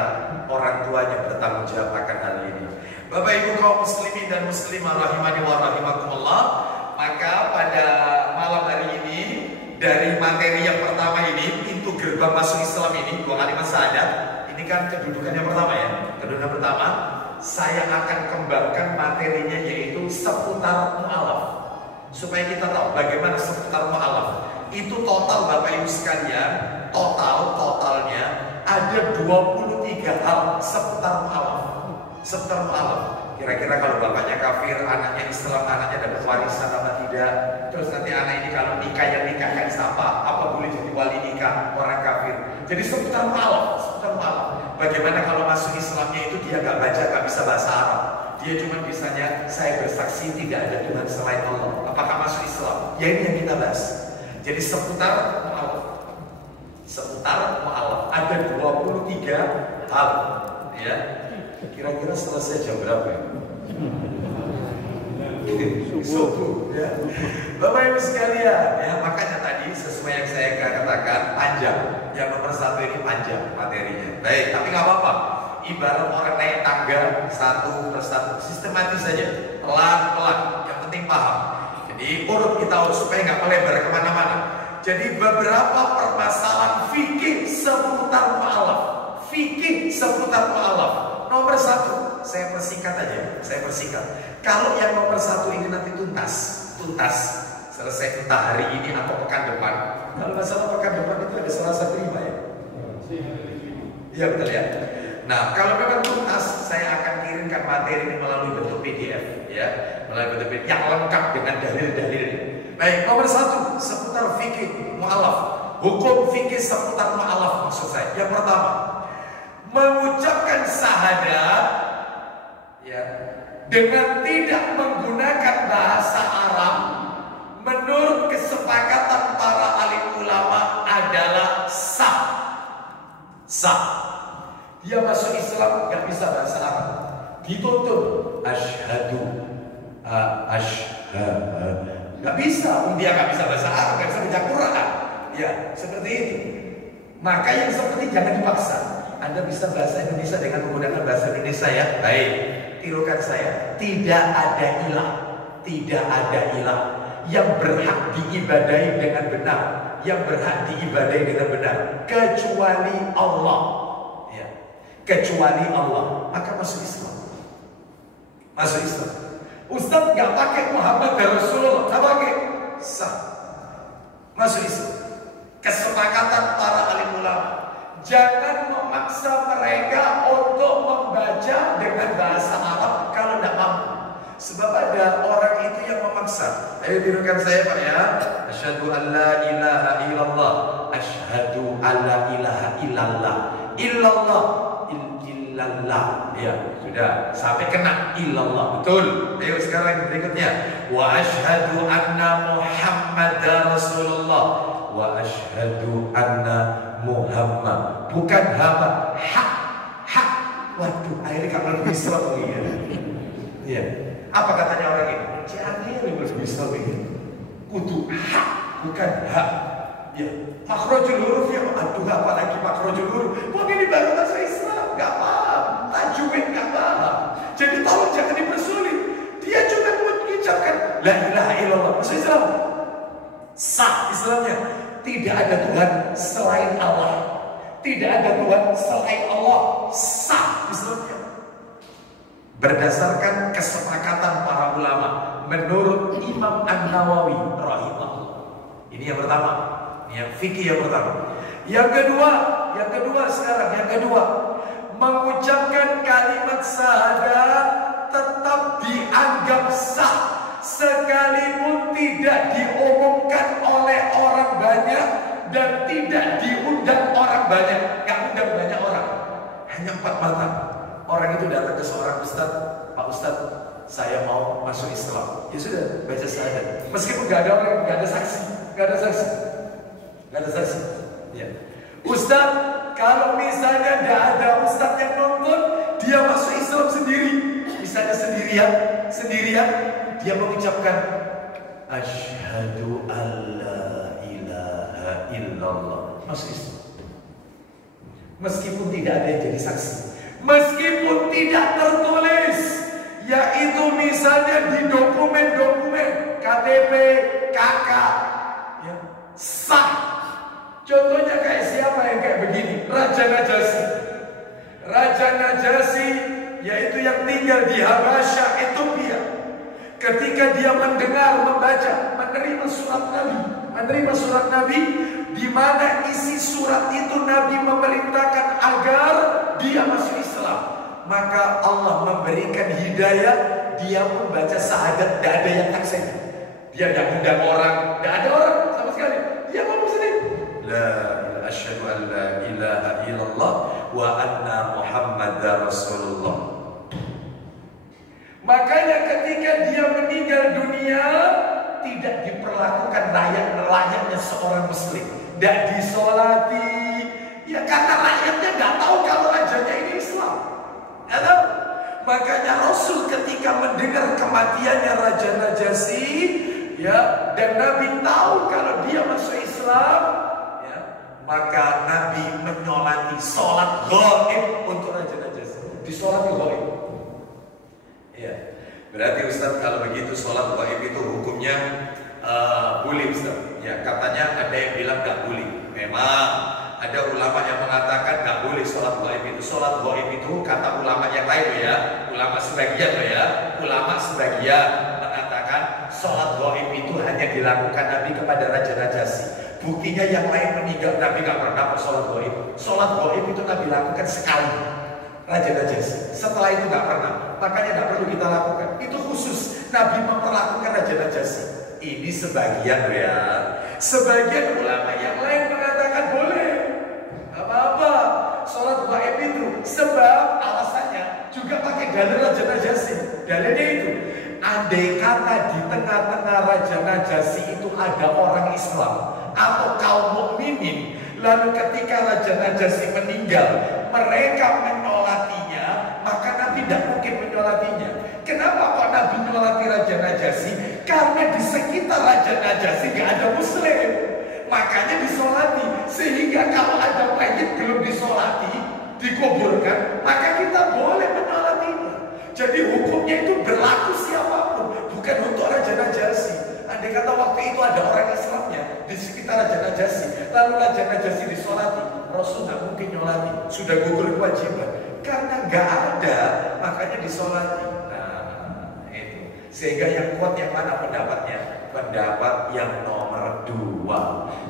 orang tuanya bertanggung jawab akan hal ini. Bapak ibu kaum muslimin dan muslimah rahimani wa rahimakumullah, maka pada malam hari ini dari materi yang pertama ini, pintu gerbang masuk Islam ini, dua kalimat syahadat. Ini kan kedudukan yang pertama ya. Kedudukan pertama, saya akan kembangkan materinya yaitu seputar mu'alaf, supaya kita tahu bagaimana seputar mu'alaf. Itu total Bapak Ibu sekalian, totalnya ada 23 hal seputar mu'alaf. Seputar mu'alaf. Kira-kira kalau bapaknya kafir, anaknya Islam, anaknya dapat warisan apa tidak? Terus nanti anak ini kalau nikah, yang nikahkan siapa? Apa boleh jadi wali nikah orang kafir? Jadi seputar mu'alaf, seputar mu'alaf. Bagaimana kalau masuk Islamnya itu dia gak baca, gak bisa bahasa Arab. Dia cuma bisanya, saya bersaksi tidak ada Tuhan selain Allah. Apakah masuk Islam? Ya ini yang kita bahas. Jadi seputar mu'alaf. Seputar mu'alaf. Ada 23 hal. Ya. Kira-kira selesai jam berapa ya? Subuh ya. Bapak Ibu sekalian, ya makanya tadi sesuai yang saya katakan panjang. Yang nomor satu ini panjang materinya. Baik, tapi nggak apa-apa. Ibarat orang naik tangga satu persatu, sistematis saja, pelan-pelan. Yang penting paham. Jadi urut kita urut supaya nggak melebar kemana-mana. Jadi beberapa permasalahan fikih seputar mu'alaf. Fikih seputar mu'alaf. Nomor satu, saya persingkat aja, saya persingkat. Kalau yang nomor satu ini nanti tuntas, selesai entah hari ini atau pekan depan. Kalau nggak salah pekan depan itu ada Selasa Kelima ya. Iya betul ya. Nah kalau memang tuntas, saya akan kirimkan materi ini melalui bentuk PDF, ya, melalui bentuk PDF yang lengkap dengan dalil-dalilnya. Baik, nomor satu seputar fikih mu'alaf, hukum fikih seputar mu'alaf maksud saya. Yang pertama, mengucapkan syahadat ya dengan tidak menggunakan bahasa Arab menurut kesepakatan para alim ulama adalah sah. Dia masuk Islam nggak bisa bahasa Arab, dituntut asyhadu nggak bisa, dia nggak bisa bahasa Arab, nggak bisa baca Quran, ya seperti itu. Maka yang seperti jangan dipaksa. Anda bisa bahasa Indonesia dengan menggunakan bahasa Indonesia ya. Baik, tirukan saya. Tidak ada ilah yang berhak diibadahi dengan benar, yang berhak diibadahi dengan benar kecuali Allah. Ya, kecuali Allah. Maka masuk Islam. Masuk Islam. Ustaz nggak pakai Muhammad dan Rasulullah, nggak pakai, sah. Masuk Islam. Kesepakatan para alim ulama. Jangan memaksa mereka untuk membaca dengan bahasa Arab kalau tidak mampu. Sebab ada orang itu yang memaksa. Ayo tirukan saya Pak ya. Asyhadu an la ilaha illallah. asyhadu alla ilaha illallah. Illallah, illallah. Ya, sudah sampai kena illallah. Betul. Ayo sekarang berikutnya. Wa asyhadu anna Muhammadar Rasulullah. Wa asyhadu anna Muhammad. Bukan hamba, hak. Hak. Waduh, akhirnya kamu lebih Islam ya. Iya. Apa katanya orang ini? Jangan lebih Islam ini. Kudu hak, bukan hak. Ya, makhrajul huruf ya. Aduh, apalagi makhrajul huruf. Wah, ini baru bahasa Islam, gak paham. Tajwid gak paham. Jadi tolong jangan dipersulit. Dia cuma mengucapkan la ilaha illallah. Masuk Islam. Sah Islamnya. Tidak ada Tuhan selain Allah. Tidak ada Tuhan selain Allah. Sah Islamnya. Berdasarkan kesepakatan para ulama, menurut Imam An-Nawawi rahimahullah. Ini yang pertama. Yang fikih yang pertama. Yang kedua sekarang, yang kedua, mengucapkan kalimat syahadat tetap dianggap sah sekalipun tidak diumumkan oleh orang banyak dan tidak diundang orang banyak. Gak undang banyak orang, hanya 4 mata. Orang itu datang ke seorang ustaz, Pak Ustaz, saya mau masuk Islam. Ya sudah, baca syahadat. Meskipun gak ada orang, gak ada saksi. Ya. Ustaz, kalau misalnya gak ada ustaz yang nonton, dia masuk Islam sendiri. Misalnya sendirian, dia mengucapkan asyhadu alla ilaha illallah. Masuk Islam. Meskipun tidak ada yang jadi saksi. Meskipun tidak tertulis, yaitu misalnya di dokumen-dokumen KTP, KK, ya, sah. Contohnya kayak siapa yang kayak begini? Raja Najasyi, yaitu yang tinggal di Habasyah, Ethiopia. Ketika dia mendengar, membaca, menerima surat Nabi, di mana isi surat itu Nabi memerintahkan agar dia masuk Islam, maka Allah memberikan hidayah. Dia pun baca syahadat, tidak ada yang taksin. Dia tidak undang orang, tidak ada orang sama sekali. Dia ngomong sendiri, la asyhadu an la ilaha illallah wa anna Muhammadar Rasulullah. Makanya ketika dia meninggal dunia, tidak diperlakukan layaknya seorang muslim, tidak disolati. Ya karena rakyatnya nggak tahu kalau rajanya ini Islam. Ya tahu? Makanya Rasul ketika mendengar kematiannya Raja Najasyi, ya, dan Nabi tahu kalau dia masuk Islam, ya, maka Nabi menyolati sholat ghaib untuk Raja Najasyi. Disolati ghaib. Ya, berarti Ustaz kalau begitu sholat ghaib itu hukumnya boleh Ustaz. Ya, katanya ada yang bilang nggak boleh. Memang ada ulama yang mengatakan nggak boleh sholat ghaib itu. Sholat ghaib itu kata ulama yang lain ya, ulama sebagian mengatakan sholat ghaib itu hanya dilakukan Nabi kepada Raja Najasyi. Buktinya yang lain meninggal Nabi nggak pernah sholat ghaib. Sholat ghaib itu Nabi lakukan sekali Raja Najasyi. Setelah itu nggak pernah. Makanya nggak perlu kita lakukan. Itu khusus Nabi memperlakukan Raja Najasyi. Ini sebagian ya. Sebagian ulama yang lain mengatakan boleh. Apa-apa sholat ghaib itu, sebab alasannya juga pakai dalil Raja Najasyi. Dalilnya itu, andai kata di tengah-tengah Raja Najasyi itu ada orang Islam atau kaum mukminin, lalu ketika Raja Najasyi meninggal, mereka menyolatinya, maka Nabi tidak mungkin menyolatinya. Kenapa kok Nabi menyolati Raja Najasyi? Karena di sekitar Raja Najasyi gak ada muslim, makanya disolati. Sehingga kalau ada mayit belum disolati, dikuburkan, maka kita boleh menyolatinya. Jadi hukumnya itu berlaku siapapun, bukan untuk Raja Najasyi. Andai kata waktu itu ada orang Islamnya di sekitar Raja Najasyi, lalu Raja Najasyi disolati, Rasul nggak mungkin nyolati, sudah gugur kewajiban. Karena nggak ada, makanya disolati. Nah, itu. Sehingga yang kuat yang mana pendapatnya? Pendapat yang nomor 2.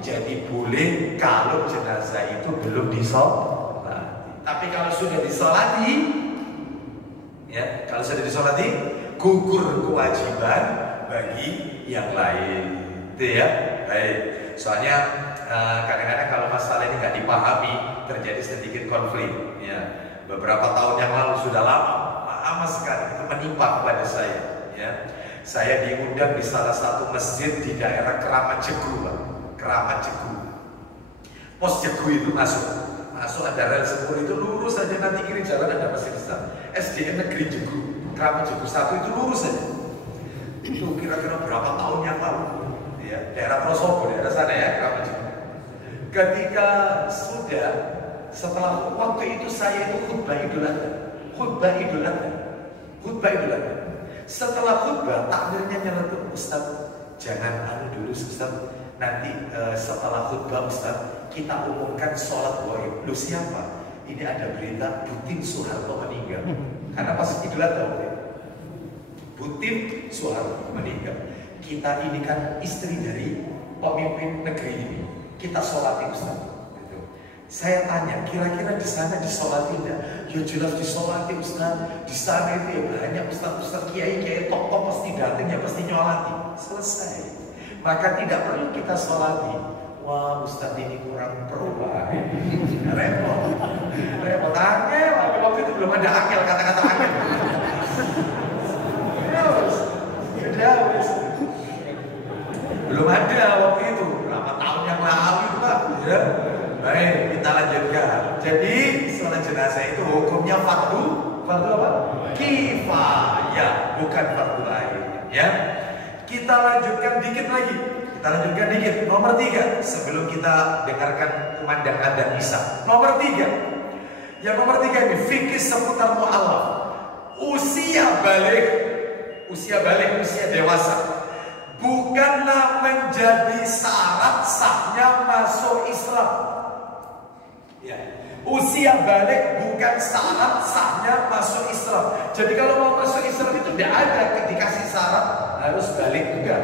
Jadi boleh kalau jenazah itu belum disolati. Tapi kalau sudah disolati, ya, kalau sudah disolati, gugur kewajiban bagi yang lain. Itu ya. Baik. Soalnya kadang-kadang kalau masalah ini nggak dipahami terjadi sedikit konflik. Ya, beberapa tahun yang lalu sudah lama sekali itu menimpa kepada saya. Ya, saya diundang di salah satu masjid di daerah Keramat Jegu, Keramat Jegu. Pos Jegu itu masuk ada rel sepur itu lurus saja, nanti kiri jalan ada masjid besar. SDN Negeri Jegu, Keramat Jegu 1 itu lurus saja. Itu kira-kira berapa tahun yang lalu? Ya, daerah Prosobo, daerah sana ya, Keramat Jegu. Ketika setelah waktu itu saya itu khutbah Idul Adha. Setelah khutbah takmirnya nyeletuk, Ustaz, jangan dulu Ustaz. Nanti setelah khutbah Ustaz, kita umumkan sholat ghaib. Lu siapa? Ini ada berita Butin Soeharto meninggal. Karena pas Idul Adha, Butin Soeharto meninggal. Kita ini kan istri dari pemimpin negeri ini. Kita sholatin Ustaz. Gitu. Saya tanya, kira-kira di sana disolatin enggak? Ya jelas disolatin Ustaz. Di sana itu ya banyak Ustaz kiai top pasti datang ya pasti nyolati. Selesai. Maka tidak perlu kita sholati. Wah Ustaz ini kurang perubahan. Repot angel. Waktu itu belum ada angel, kata-kata angel. Belum ada waktu itu. Berapa tahun yang lalu itu Pak. Ya. Baik, kita lanjutkan. Jadi sholat jenazah itu hukumnya fardu apa? Kifayah, bukan fardu ain. Ya. Kita lanjutkan dikit lagi. Nomor 3, sebelum kita dengarkan kumandang adzan Isya. Nomor 3. Yang nomor 3 ini fikih seputar mu'allaf. Usia balik, usia dewasa bukanlah menjadi syarat sahnya masuk Islam. Ya. Usia balik bukan syarat sahnya masuk Islam. Jadi kalau mau masuk Islam itu tidak ada dikasih syarat harus balik, enggak.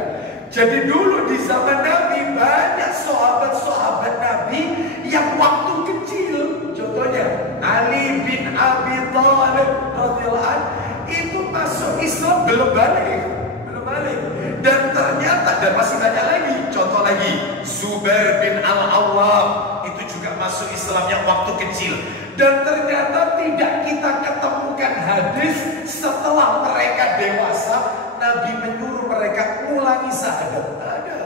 Jadi dulu di zaman Nabi banyak sahabat-sahabat Nabi yang waktu kecil, contohnya Ali bin Abi Thalib radhiyallahu anhu itu masuk Islam belum balik. Dan ternyata dan masih banyak lagi. Contoh lagi, Zubair bin Al-Awwam itu juga masuk Islam yang waktu kecil. Dan ternyata tidak kita ketemukan hadis setelah mereka dewasa Nabi menyuruh mereka ulangi syahadat. Ada.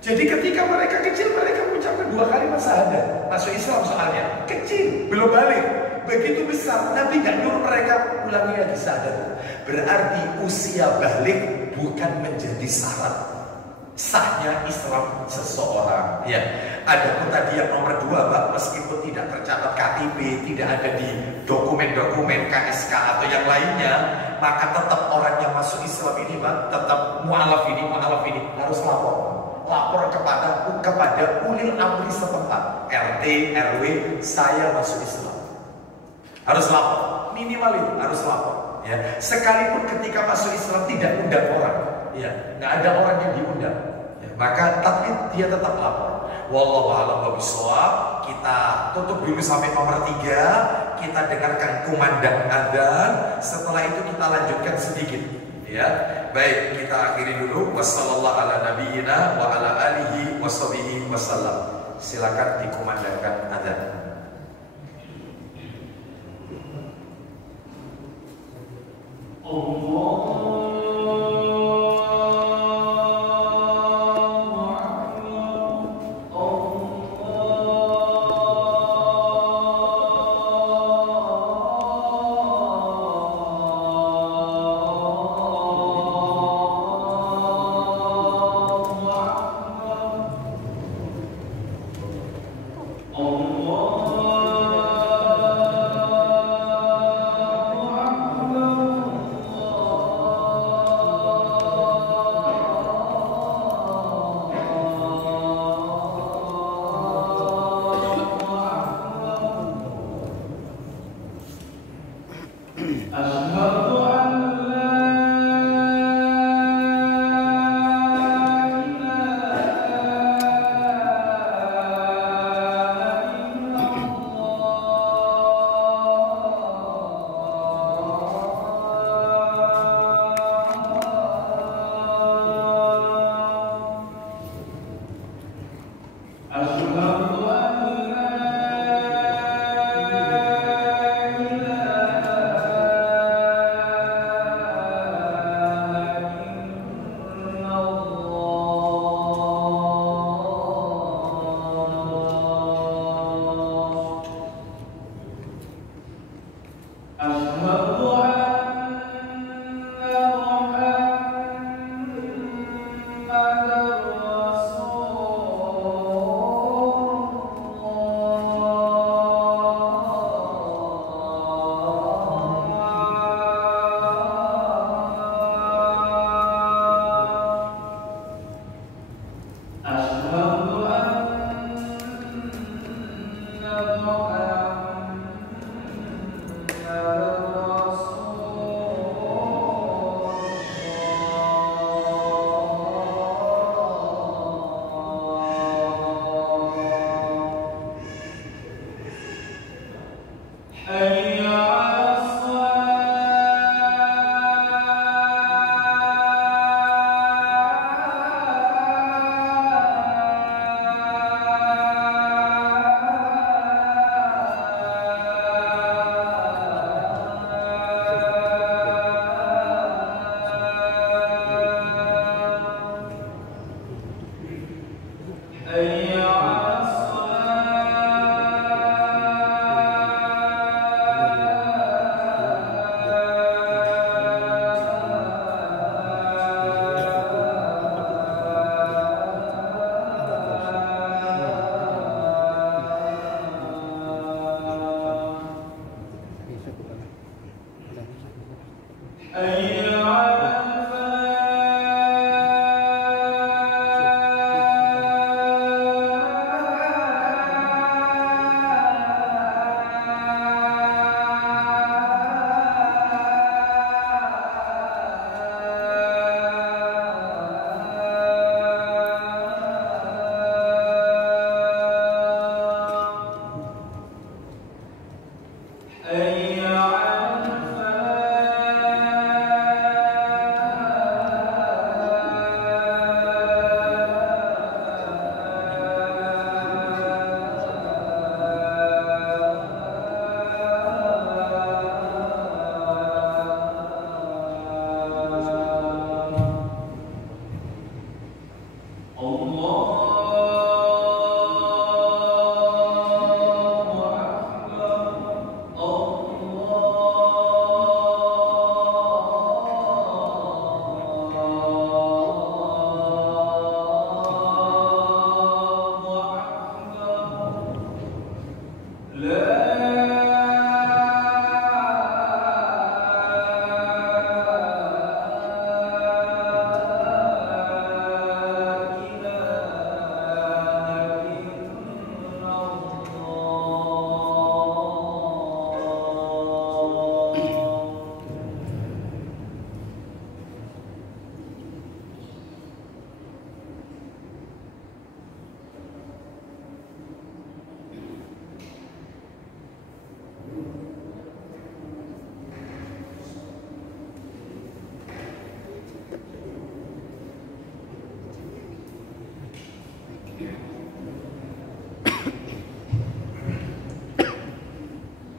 Jadi ketika mereka kecil mereka mengucapkan 2 kalimat syahadat. Masuk Islam soalnya kecil, belum balik. Begitu besar Nabi gak nyuruh mereka ulangi lagi syahadat. Berarti usia balik bukan menjadi syarat sahnya Islam seseorang. Ya, adapun tadi yang nomor 2 Pak, meskipun tidak tercatat KTP, tidak ada di dokumen-dokumen KSK atau yang lainnya, maka tetap orang yang masuk Islam ini Pak, tetap mu'alaf ini harus lapor kepada ulil amri setempat, RT, RW, saya masuk Islam. Harus lapor, minimal itu harus lapor. Ya, sekalipun ketika masuk Islam tidak undang orang, ya, nggak ada orang yang diundang, ya, maka tapi dia tetap lapor. Wallahu a'lam bishawab. Kita tutup dulu sampai nomor 3. Kita dengarkan kumandang adzan. Setelah itu kita lanjutkan sedikit. Ya, baik, kita akhiri dulu. Wassallallahu ala nabiyyina wa ala alihi washabihi wasallam. Silakan dikumandangkan adzan. Allah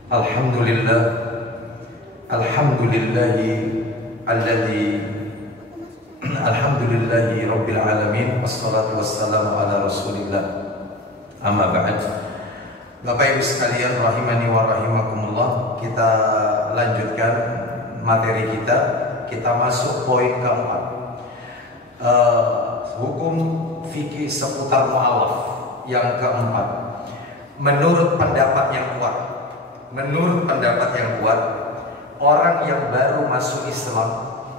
Alhamdulillah, alhamdulillahi alladzi alhamdulillahi rabbil alamin, wassalatu wassalamu ala rasulillah, amma ba'd. Bapak Ibu sekalian rahimani wa rahimakumullah, kita lanjutkan materi kita. Kita masuk poin keempat, hukum fikih seputar mu'alaf yang keempat. Menurut pendapat yang kuat, orang yang baru masuk Islam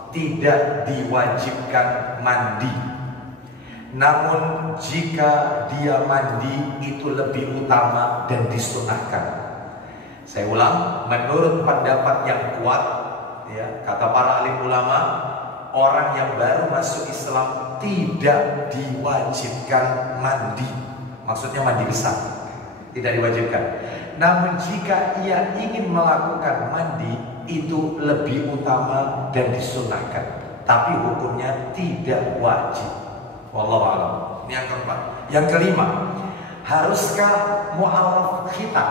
tidak diwajibkan mandi. Namun jika dia mandi itu lebih utama dan disunahkan. Saya ulang, menurut pendapat yang kuat, ya, kata para alim ulama, orang yang baru masuk Islam tidak diwajibkan mandi. Maksudnya mandi besar, tidak diwajibkan. Namun jika ia ingin melakukan mandi, itu lebih utama dan disunahkan, tapi hukumnya tidak wajib. Wallahu a'lam. Ini yang keempat. Yang kelima, haruskah mu'alaf khitan?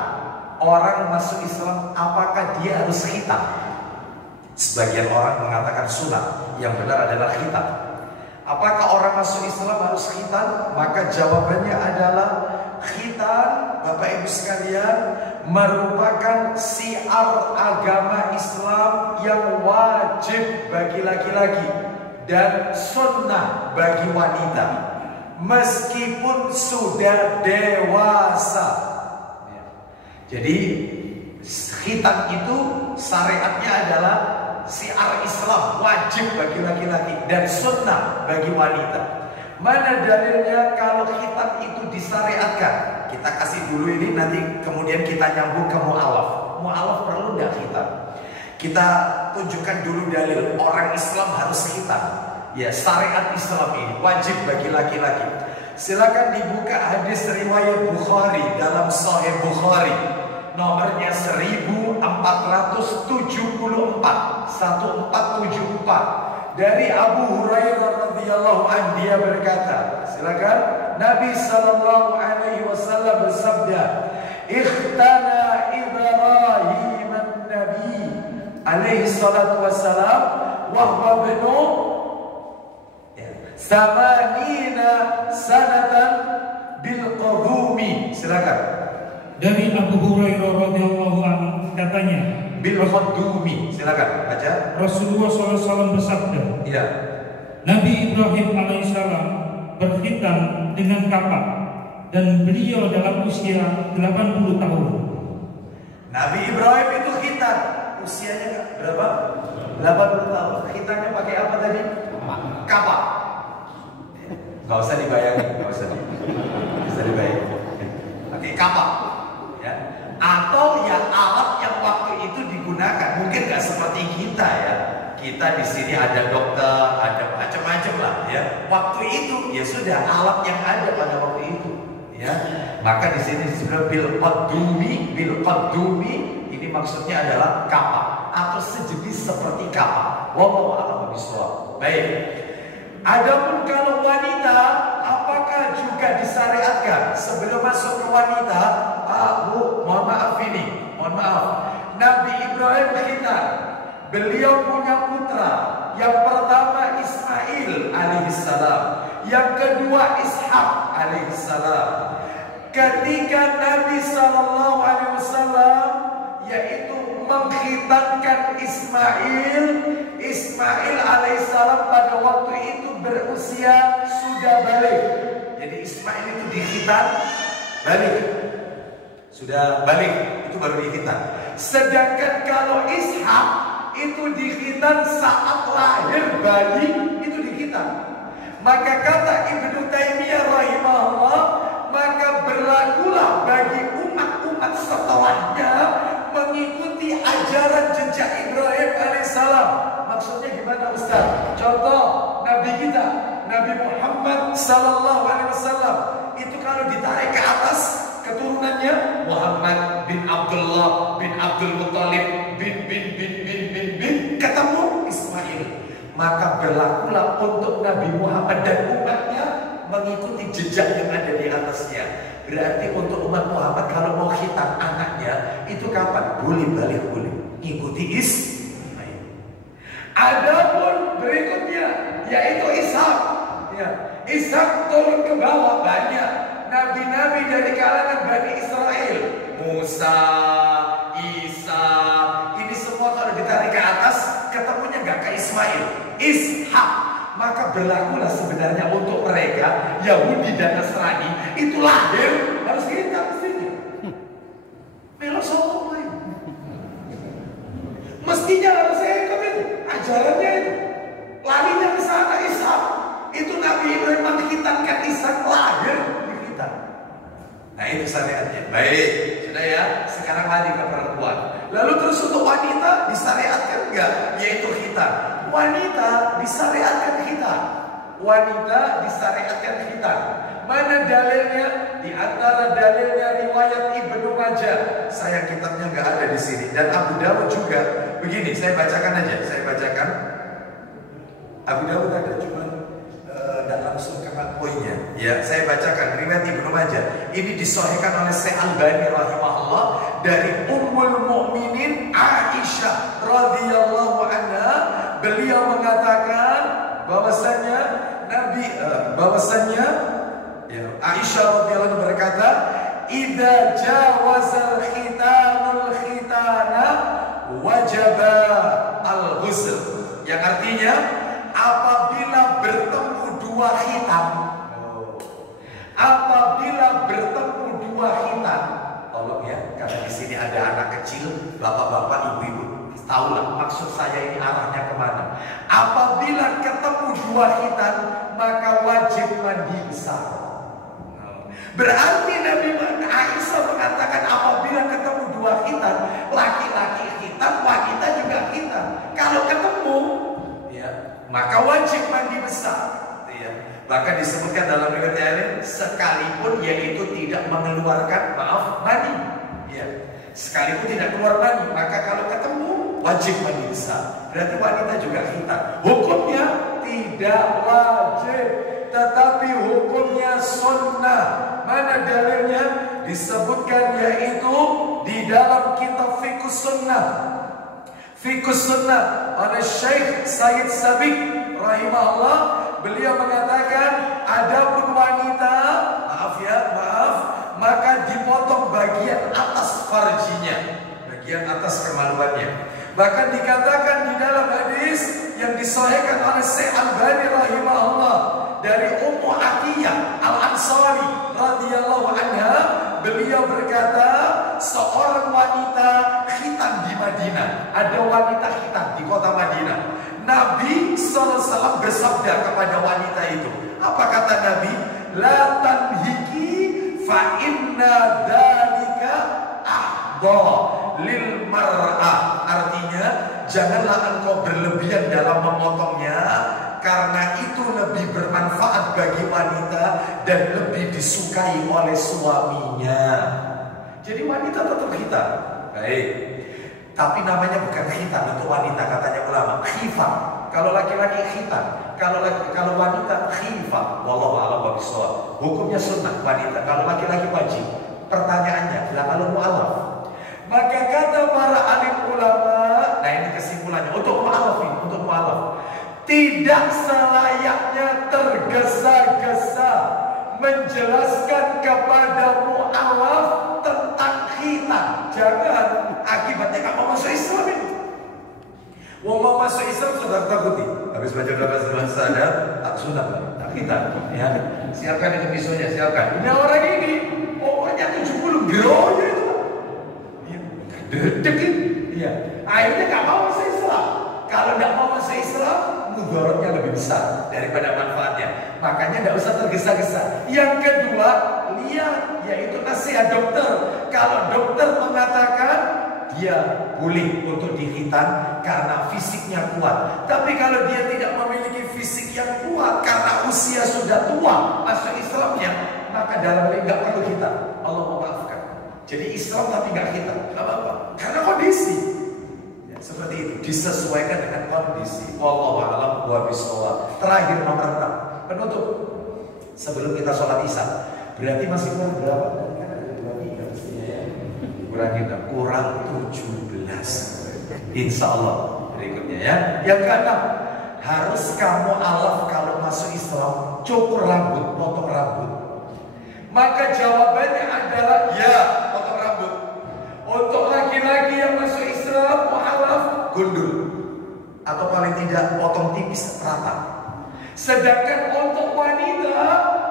Orang masuk Islam, apakah dia harus khitan? Sebagian orang mengatakan sunat, yang benar adalah khitan. Apakah orang masuk Islam harus khitan? Maka jawabannya adalah khitan, Bapak Ibu sekalian, merupakan syiar agama Islam yang wajib bagi laki-laki dan sunnah bagi wanita meskipun sudah dewasa. Jadi khitan itu syariatnya adalah syiar Islam, wajib bagi laki-laki dan sunnah bagi wanita. Mana dalilnya kalau khitan itu disyariatkan? Kita kasih dulu ini, nanti kemudian kita nyambung ke mu'alaf. Mu'alaf perlu nggak khitan? Kita tunjukkan dulu dalil orang Islam harus khitan. Ya, syariat Islam ini wajib bagi laki-laki. Silakan dibuka hadis riwayat Bukhari dalam Sahih Bukhari, nomornya 1066. 1474 dari Abu Hurairah radhiyallahu anhu, dia berkata, silakan, Nabi sallallahu alaihi wasallam bersabda, ikhtana Ibrahim an-Nabi alaihi salatu wassalam wa huwa ibnu samanina sanatan bil qadumi. Silakan. Dari Abu Hurairah radhiyallahu anhu katanya, bil qadumi. Silakan baca. Rasulullah SAW bersabda, iya, Nabi Ibrahim alaihissalam berkhitan dengan kapak dan beliau dalam usia 80 tahun. Nabi Ibrahim itu khitan, usianya berapa? 80 tahun. Khitannya pakai apa tadi? Kapak. Gak usah dibayangin, gak usah dibayangin. Pakai kapak, ya. Atau ya alat yang waktu itu digunakan. Mungkin gak seperti kita ya. Kita di sini ada dokter, ada macam-macam lah ya. Waktu itu ya sudah alat yang ada pada waktu itu, ya. Maka di sini disebut bil qadumi, ini maksudnya adalah kapak atau sejenis seperti kapak. Wallahu a'lam bishawab. Baik. Adapun kalau wanita, apakah juga disyariatkan? Sebelum masuk ke wanita, Bu, mohon maaf. Nabi Ibrahim khitan. Beliau punya putra. Yang pertama Ismail alaihissalam, yang kedua Ishak alaihissalam. Ketika Nabi sallallahu alaihi wasallam yaitu mengkhitankan Ismail alaihissalam pada waktu itu berusia sudah balik. Jadi Ismail itu dikhitan balik, sudah balik, itu baru dikhitan. Sedangkan kalau Ishak itu dikhitan saat lahir bayi, itu dikhitan. Maka kata Ibnu Taimiyah rahimahullah, maka berlakulah bagi umat-umat setelahnya mengikuti ajaran jejak Ibrahim alaihissalam. Maksudnya gimana Ustaz? Contoh Nabi kita, Nabi Muhammad sallallahu alaihi wasallam, itu kalau ditarik ke atas keturunannya Muhammad bin Abdullah bin Abdul Muttalib bin ketemu Ismail. Maka berlakulah untuk Nabi Muhammad dan umatnya mengikuti jejak yang ada di atasnya. Berarti untuk umat Muhammad kalau mau khitan anaknya itu kapan? Boleh balik, boleh ikuti Ismail. Adapun berikutnya yaitu Ishak. Ya, Ishak turun ke bawah banyak nabi-nabi dari kalangan Bani Israel. Musa, Isa, ini semua kalau ditarik ke atas ketemunya nggak ke Ismail, Ishak. Maka berlakulah sebenarnya untuk mereka Yahudi dan Nasrani itu lahir harus kita mestinya. Melo sopo mestinya harus ikut itu ajarannya itu. Larinya ke sana Ishak. Itu Nabi Ibrahim menghitankan Ishak lahir di kita. Nah itu syariatnya. Baik, sudah ya. Sekarang lari ke perempuan. Lalu terus untuk wanita disyariatkan enggak? Yaitu khitan. Wanita disyariatkan khitan. Wanita disyariatkan khitan. Mana dalilnya? Di antara dalilnya riwayat Ibnu Majah. Sayang kitabnya nggak ada di sini. Dan Abu Dawud juga. Begini, saya bacakan aja. Saya bacakan. Abu Dawud ada, cuma tidak langsung kena poinnya. Ya, saya bacakan riwayat Ibnu Majah. Ini disahihkan oleh Syekh Albani rahimahullah dari Ummul Mukminin Aisyah radhiyallahu anha. Beliau mengatakan bahwasanya Aisyah radhiyallahu anha berkata, "Idza jawazal khitanul khitana wajaba al-ghusl." Yang artinya apabila bertemu dua khitan. Apabila bertemu dua khitan, tolong ya, karena di sini ada anak kecil, bapak-bapak, ibu-ibu, tahulah maksud saya ini arahnya kemana. Apabila ketemu dua khitan, maka wajib mandi besar. Berarti Nabi Aisyah mengatakan apabila ketemu dua khitan, laki-laki khitan, wanita juga khitan. Kalau ketemu, ya, maka wajib mandi besar. Ya. Bahkan disebutkan dalam riwayat lain, sekalipun yaitu tidak mengeluarkan mani. Ya. Sekalipun tidak keluar mani, maka kalau ketemu wajib mandi besar. Berarti wanita juga khitan. Hukumnya tidak wajib, tetapi hukumnya sunnah. Mana dalilnya? Disebutkan yaitu di dalam kitab Fiqh Sunnah. Fiqh Sunnah oleh Syekh Said Sabiq rahimahullah. Beliau mengatakan, adapun wanita, maaf, maka dipotong bagian atas farjinya, bagian atas kemaluannya. Bahkan dikatakan di dalam hadis yang disahihkan oleh Syekh Albani rahimahullah dari Ummu Atiyah Al-Ansari radhiyallahu anha, beliau berkata, seorang wanita khitan di Madinah, ada wanita khitan di kota Madinah. Nabi SAW bersabda kepada wanita itu, apa kata Nabi? La tanhiki fa inna dzalika ahdha lil mar'ah. Artinya, janganlah engkau berlebihan dalam memotongnya, karena itu lebih bermanfaat bagi wanita dan lebih disukai oleh suaminya. Jadi wanita tetap khitan. Baik. Tapi namanya bukan khitan untuk wanita, katanya ulama. Khifah. Kalau laki-laki khitan, kalau wanita khifah. Wallahu a'lam bishawab. Hukumnya sunnah wanita, kalau laki-laki wajib. Pertanyaannya, kalau mu'alaf. Maka kata para alim ulama, nah ini kesimpulannya untuk mu'alaf, tidak selayaknya tergesa-gesa menjelaskan kepada mu'alaf tentang khitan. Jangan, akibatnya gak mau masuk Islam ini. Mau masuk Islam sudah takuti. Habis baca bahasa ada tak sunat, tak khitan. Ya, siapkan itu pisaunya, siapkan. Ini orang ini umurnya 70 gronya itu. Dekin, iya. Akhirnya gak mau masuk Islam. Kalau gak mau masuk Islam, mudaratnya lebih besar daripada manfaatnya. Makanya gak usah tergesa-gesa. Yang kedua, lihat, yaitu nasihat dokter. Kalau dokter mengatakan dia boleh untuk dikhitan karena fisiknya kuat. Tapi kalau dia tidak memiliki fisik yang kuat karena usia sudah tua masuk Islamnya, maka dalamnya nggak perlu khitan. Allah memaafkan. Jadi Islam tapi nggak khitan, nggak apa-apa. Karena kondisi ya, seperti itu disesuaikan dengan kondisi. Wallahu a'lam bishawab. Terakhir nomor 6 penutup sebelum kita sholat isya. Berarti masih kurang berapa? Kurang 17. Insya Allah berikutnya ya. Yang keenam, harus kamu alaf kalau masuk Islam, cukur rambut, potong rambut. Maka jawabannya adalah ya, potong rambut. Untuk laki-laki yang masuk Islam, mu'alaf, gundul, atau paling tidak potong tipis rata. Sedangkan untuk wanita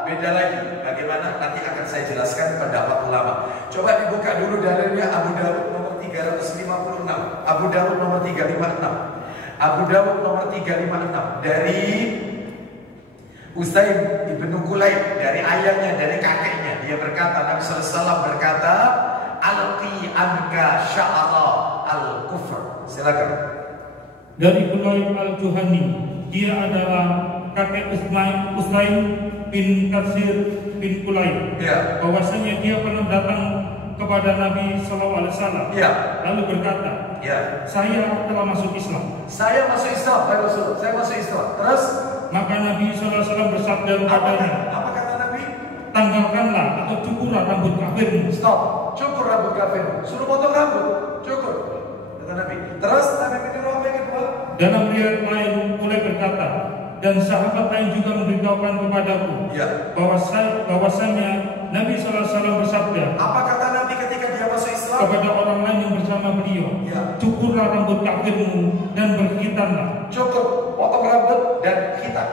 beda lagi. Bagaimana? Nanti akan saya jelaskan pendapat ulama. Coba dibuka dulu dalilnya Abu Dawud nomor 356. Abu Dawud nomor 356. Abu Dawud nomor 356 dari Usaim ibnu Kulayb, dari ayahnya, dari kakeknya. Dia berkata, Nabi SAW berkata, alqi anka sya'ara al-kufr. Silakan. Dari Kulayb al-Juhani, dia adalah kakek Usaim bin Kasir bin Kulayb. Ya. Bahwasanya dia pernah datang kepada Nabi SAW. Ya. Lalu berkata, Ya. saya telah masuk Islam. Saya masuk Islam, Pak Rasul. Saya masuk Islam. Terus maka Nabi SAW bersabda kepadanya, apa kata Nabi? tanggalkanlah atau cukurlah rambut kafirmu. Stop. Cukur rambut kafirmu. Suruh potong rambut. Cukur. Kata Nabi. Terus Nabi menyuruh apa yang kedua? Dalam riwayat lain mulai berkata, dan sahabat lain juga memberitahukan kepadaku Ya. bahwasanya Nabi SAW bersabda, Apa kata Nabi ketika dia masuk Islam? kepada orang lain yang bersama beliau, Ya. cukurlah rambut kafirmu dan berkhitanlah. Cukur, potong rambut dan khitan.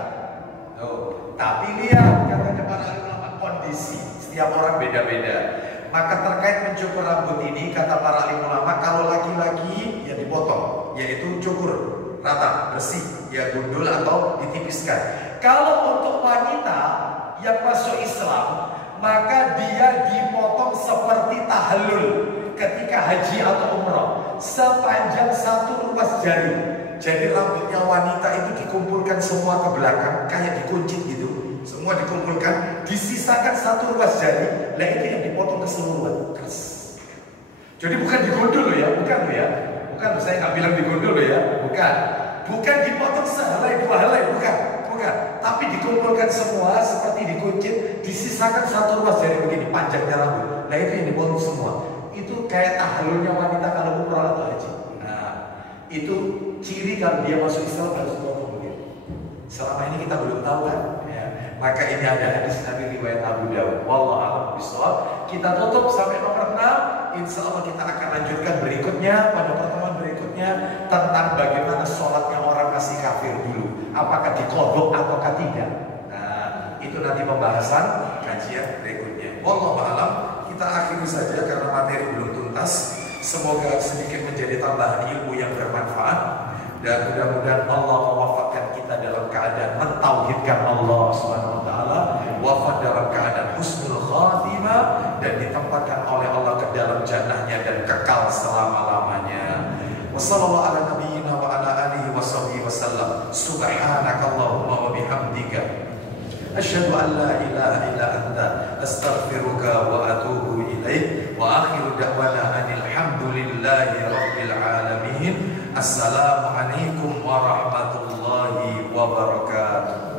Oh. Tapi lihat katanya para ulama, kondisi setiap orang beda-beda. Maka terkait mencukur rambut ini, kata para alim ulama, kalau laki-laki ya dipotong, yaitu cukur rata, bersih, ya gundul atau ditipiskan. Kalau untuk wanita yang masuk Islam, maka dia dipotong seperti tahallul ketika haji atau umrah, sepanjang 1 ruas jari. Jadi rambutnya wanita itu dikumpulkan semua ke belakang, kayak dikuncit gitu. Semua dikumpulkan, disisakan 1 ruas jari. Nah itu yang dipotong keseluruhan. Jadi bukan digondol loh ya, bukan loh ya. Bukan, saya nggak bilang digondol loh ya, bukan. Bukan dipotong sehelai dua helai, bukan. Bukan. Tapi dikumpulkan semua seperti dikuncit, disisakan satu ruas jari begini, panjangnya rambut. Nah itu yang dipotong semua. Itu kayak tahalulnya wanita kalau umrah atau haji. Nah, itu ciri kalau dia masuk Islam harus potong begitu. Selama ini kita belum tahu kan? Ya. Maka ini ada hadis Nabi riwayat Abu Dawud. Wallahu a'lam bishawab. Kita tutup sampai nomor 6. Insya Allah kita akan lanjutkan berikutnya pada pertemuan berikutnya tentang bagaimana sholatnya orang masih kafir dulu. Apakah dikodok ataukah tidak? Nah, itu nanti pembahasan kajian berikutnya. Wallahu a'lam. Kita akhiri saja karena materi belum tuntas. Semoga sedikit menjadi tambahan ilmu yang bermanfaat. Dan mudah-mudahan Allah mewafaqkan kita dalam keadaan mentauhidkan Allah Subhanahu wa taala, wafat dalam keadaan husnul khatimah dan ditempatkan oleh Allah ke dalam jannahnya dan kekal selama-lamanya. Wassallallahu ala nabiyyina wa ala alihi washabbihi wasallam. Subhanakallahumma wa bihamdika asyhadu an la ilaha illa anta astaghfiruka wa atubu ilaik. Wa akhiru da'wana anil hamdulillahi rabbil alamin. Assalamualaikum warahmatullahi wabarakatuh.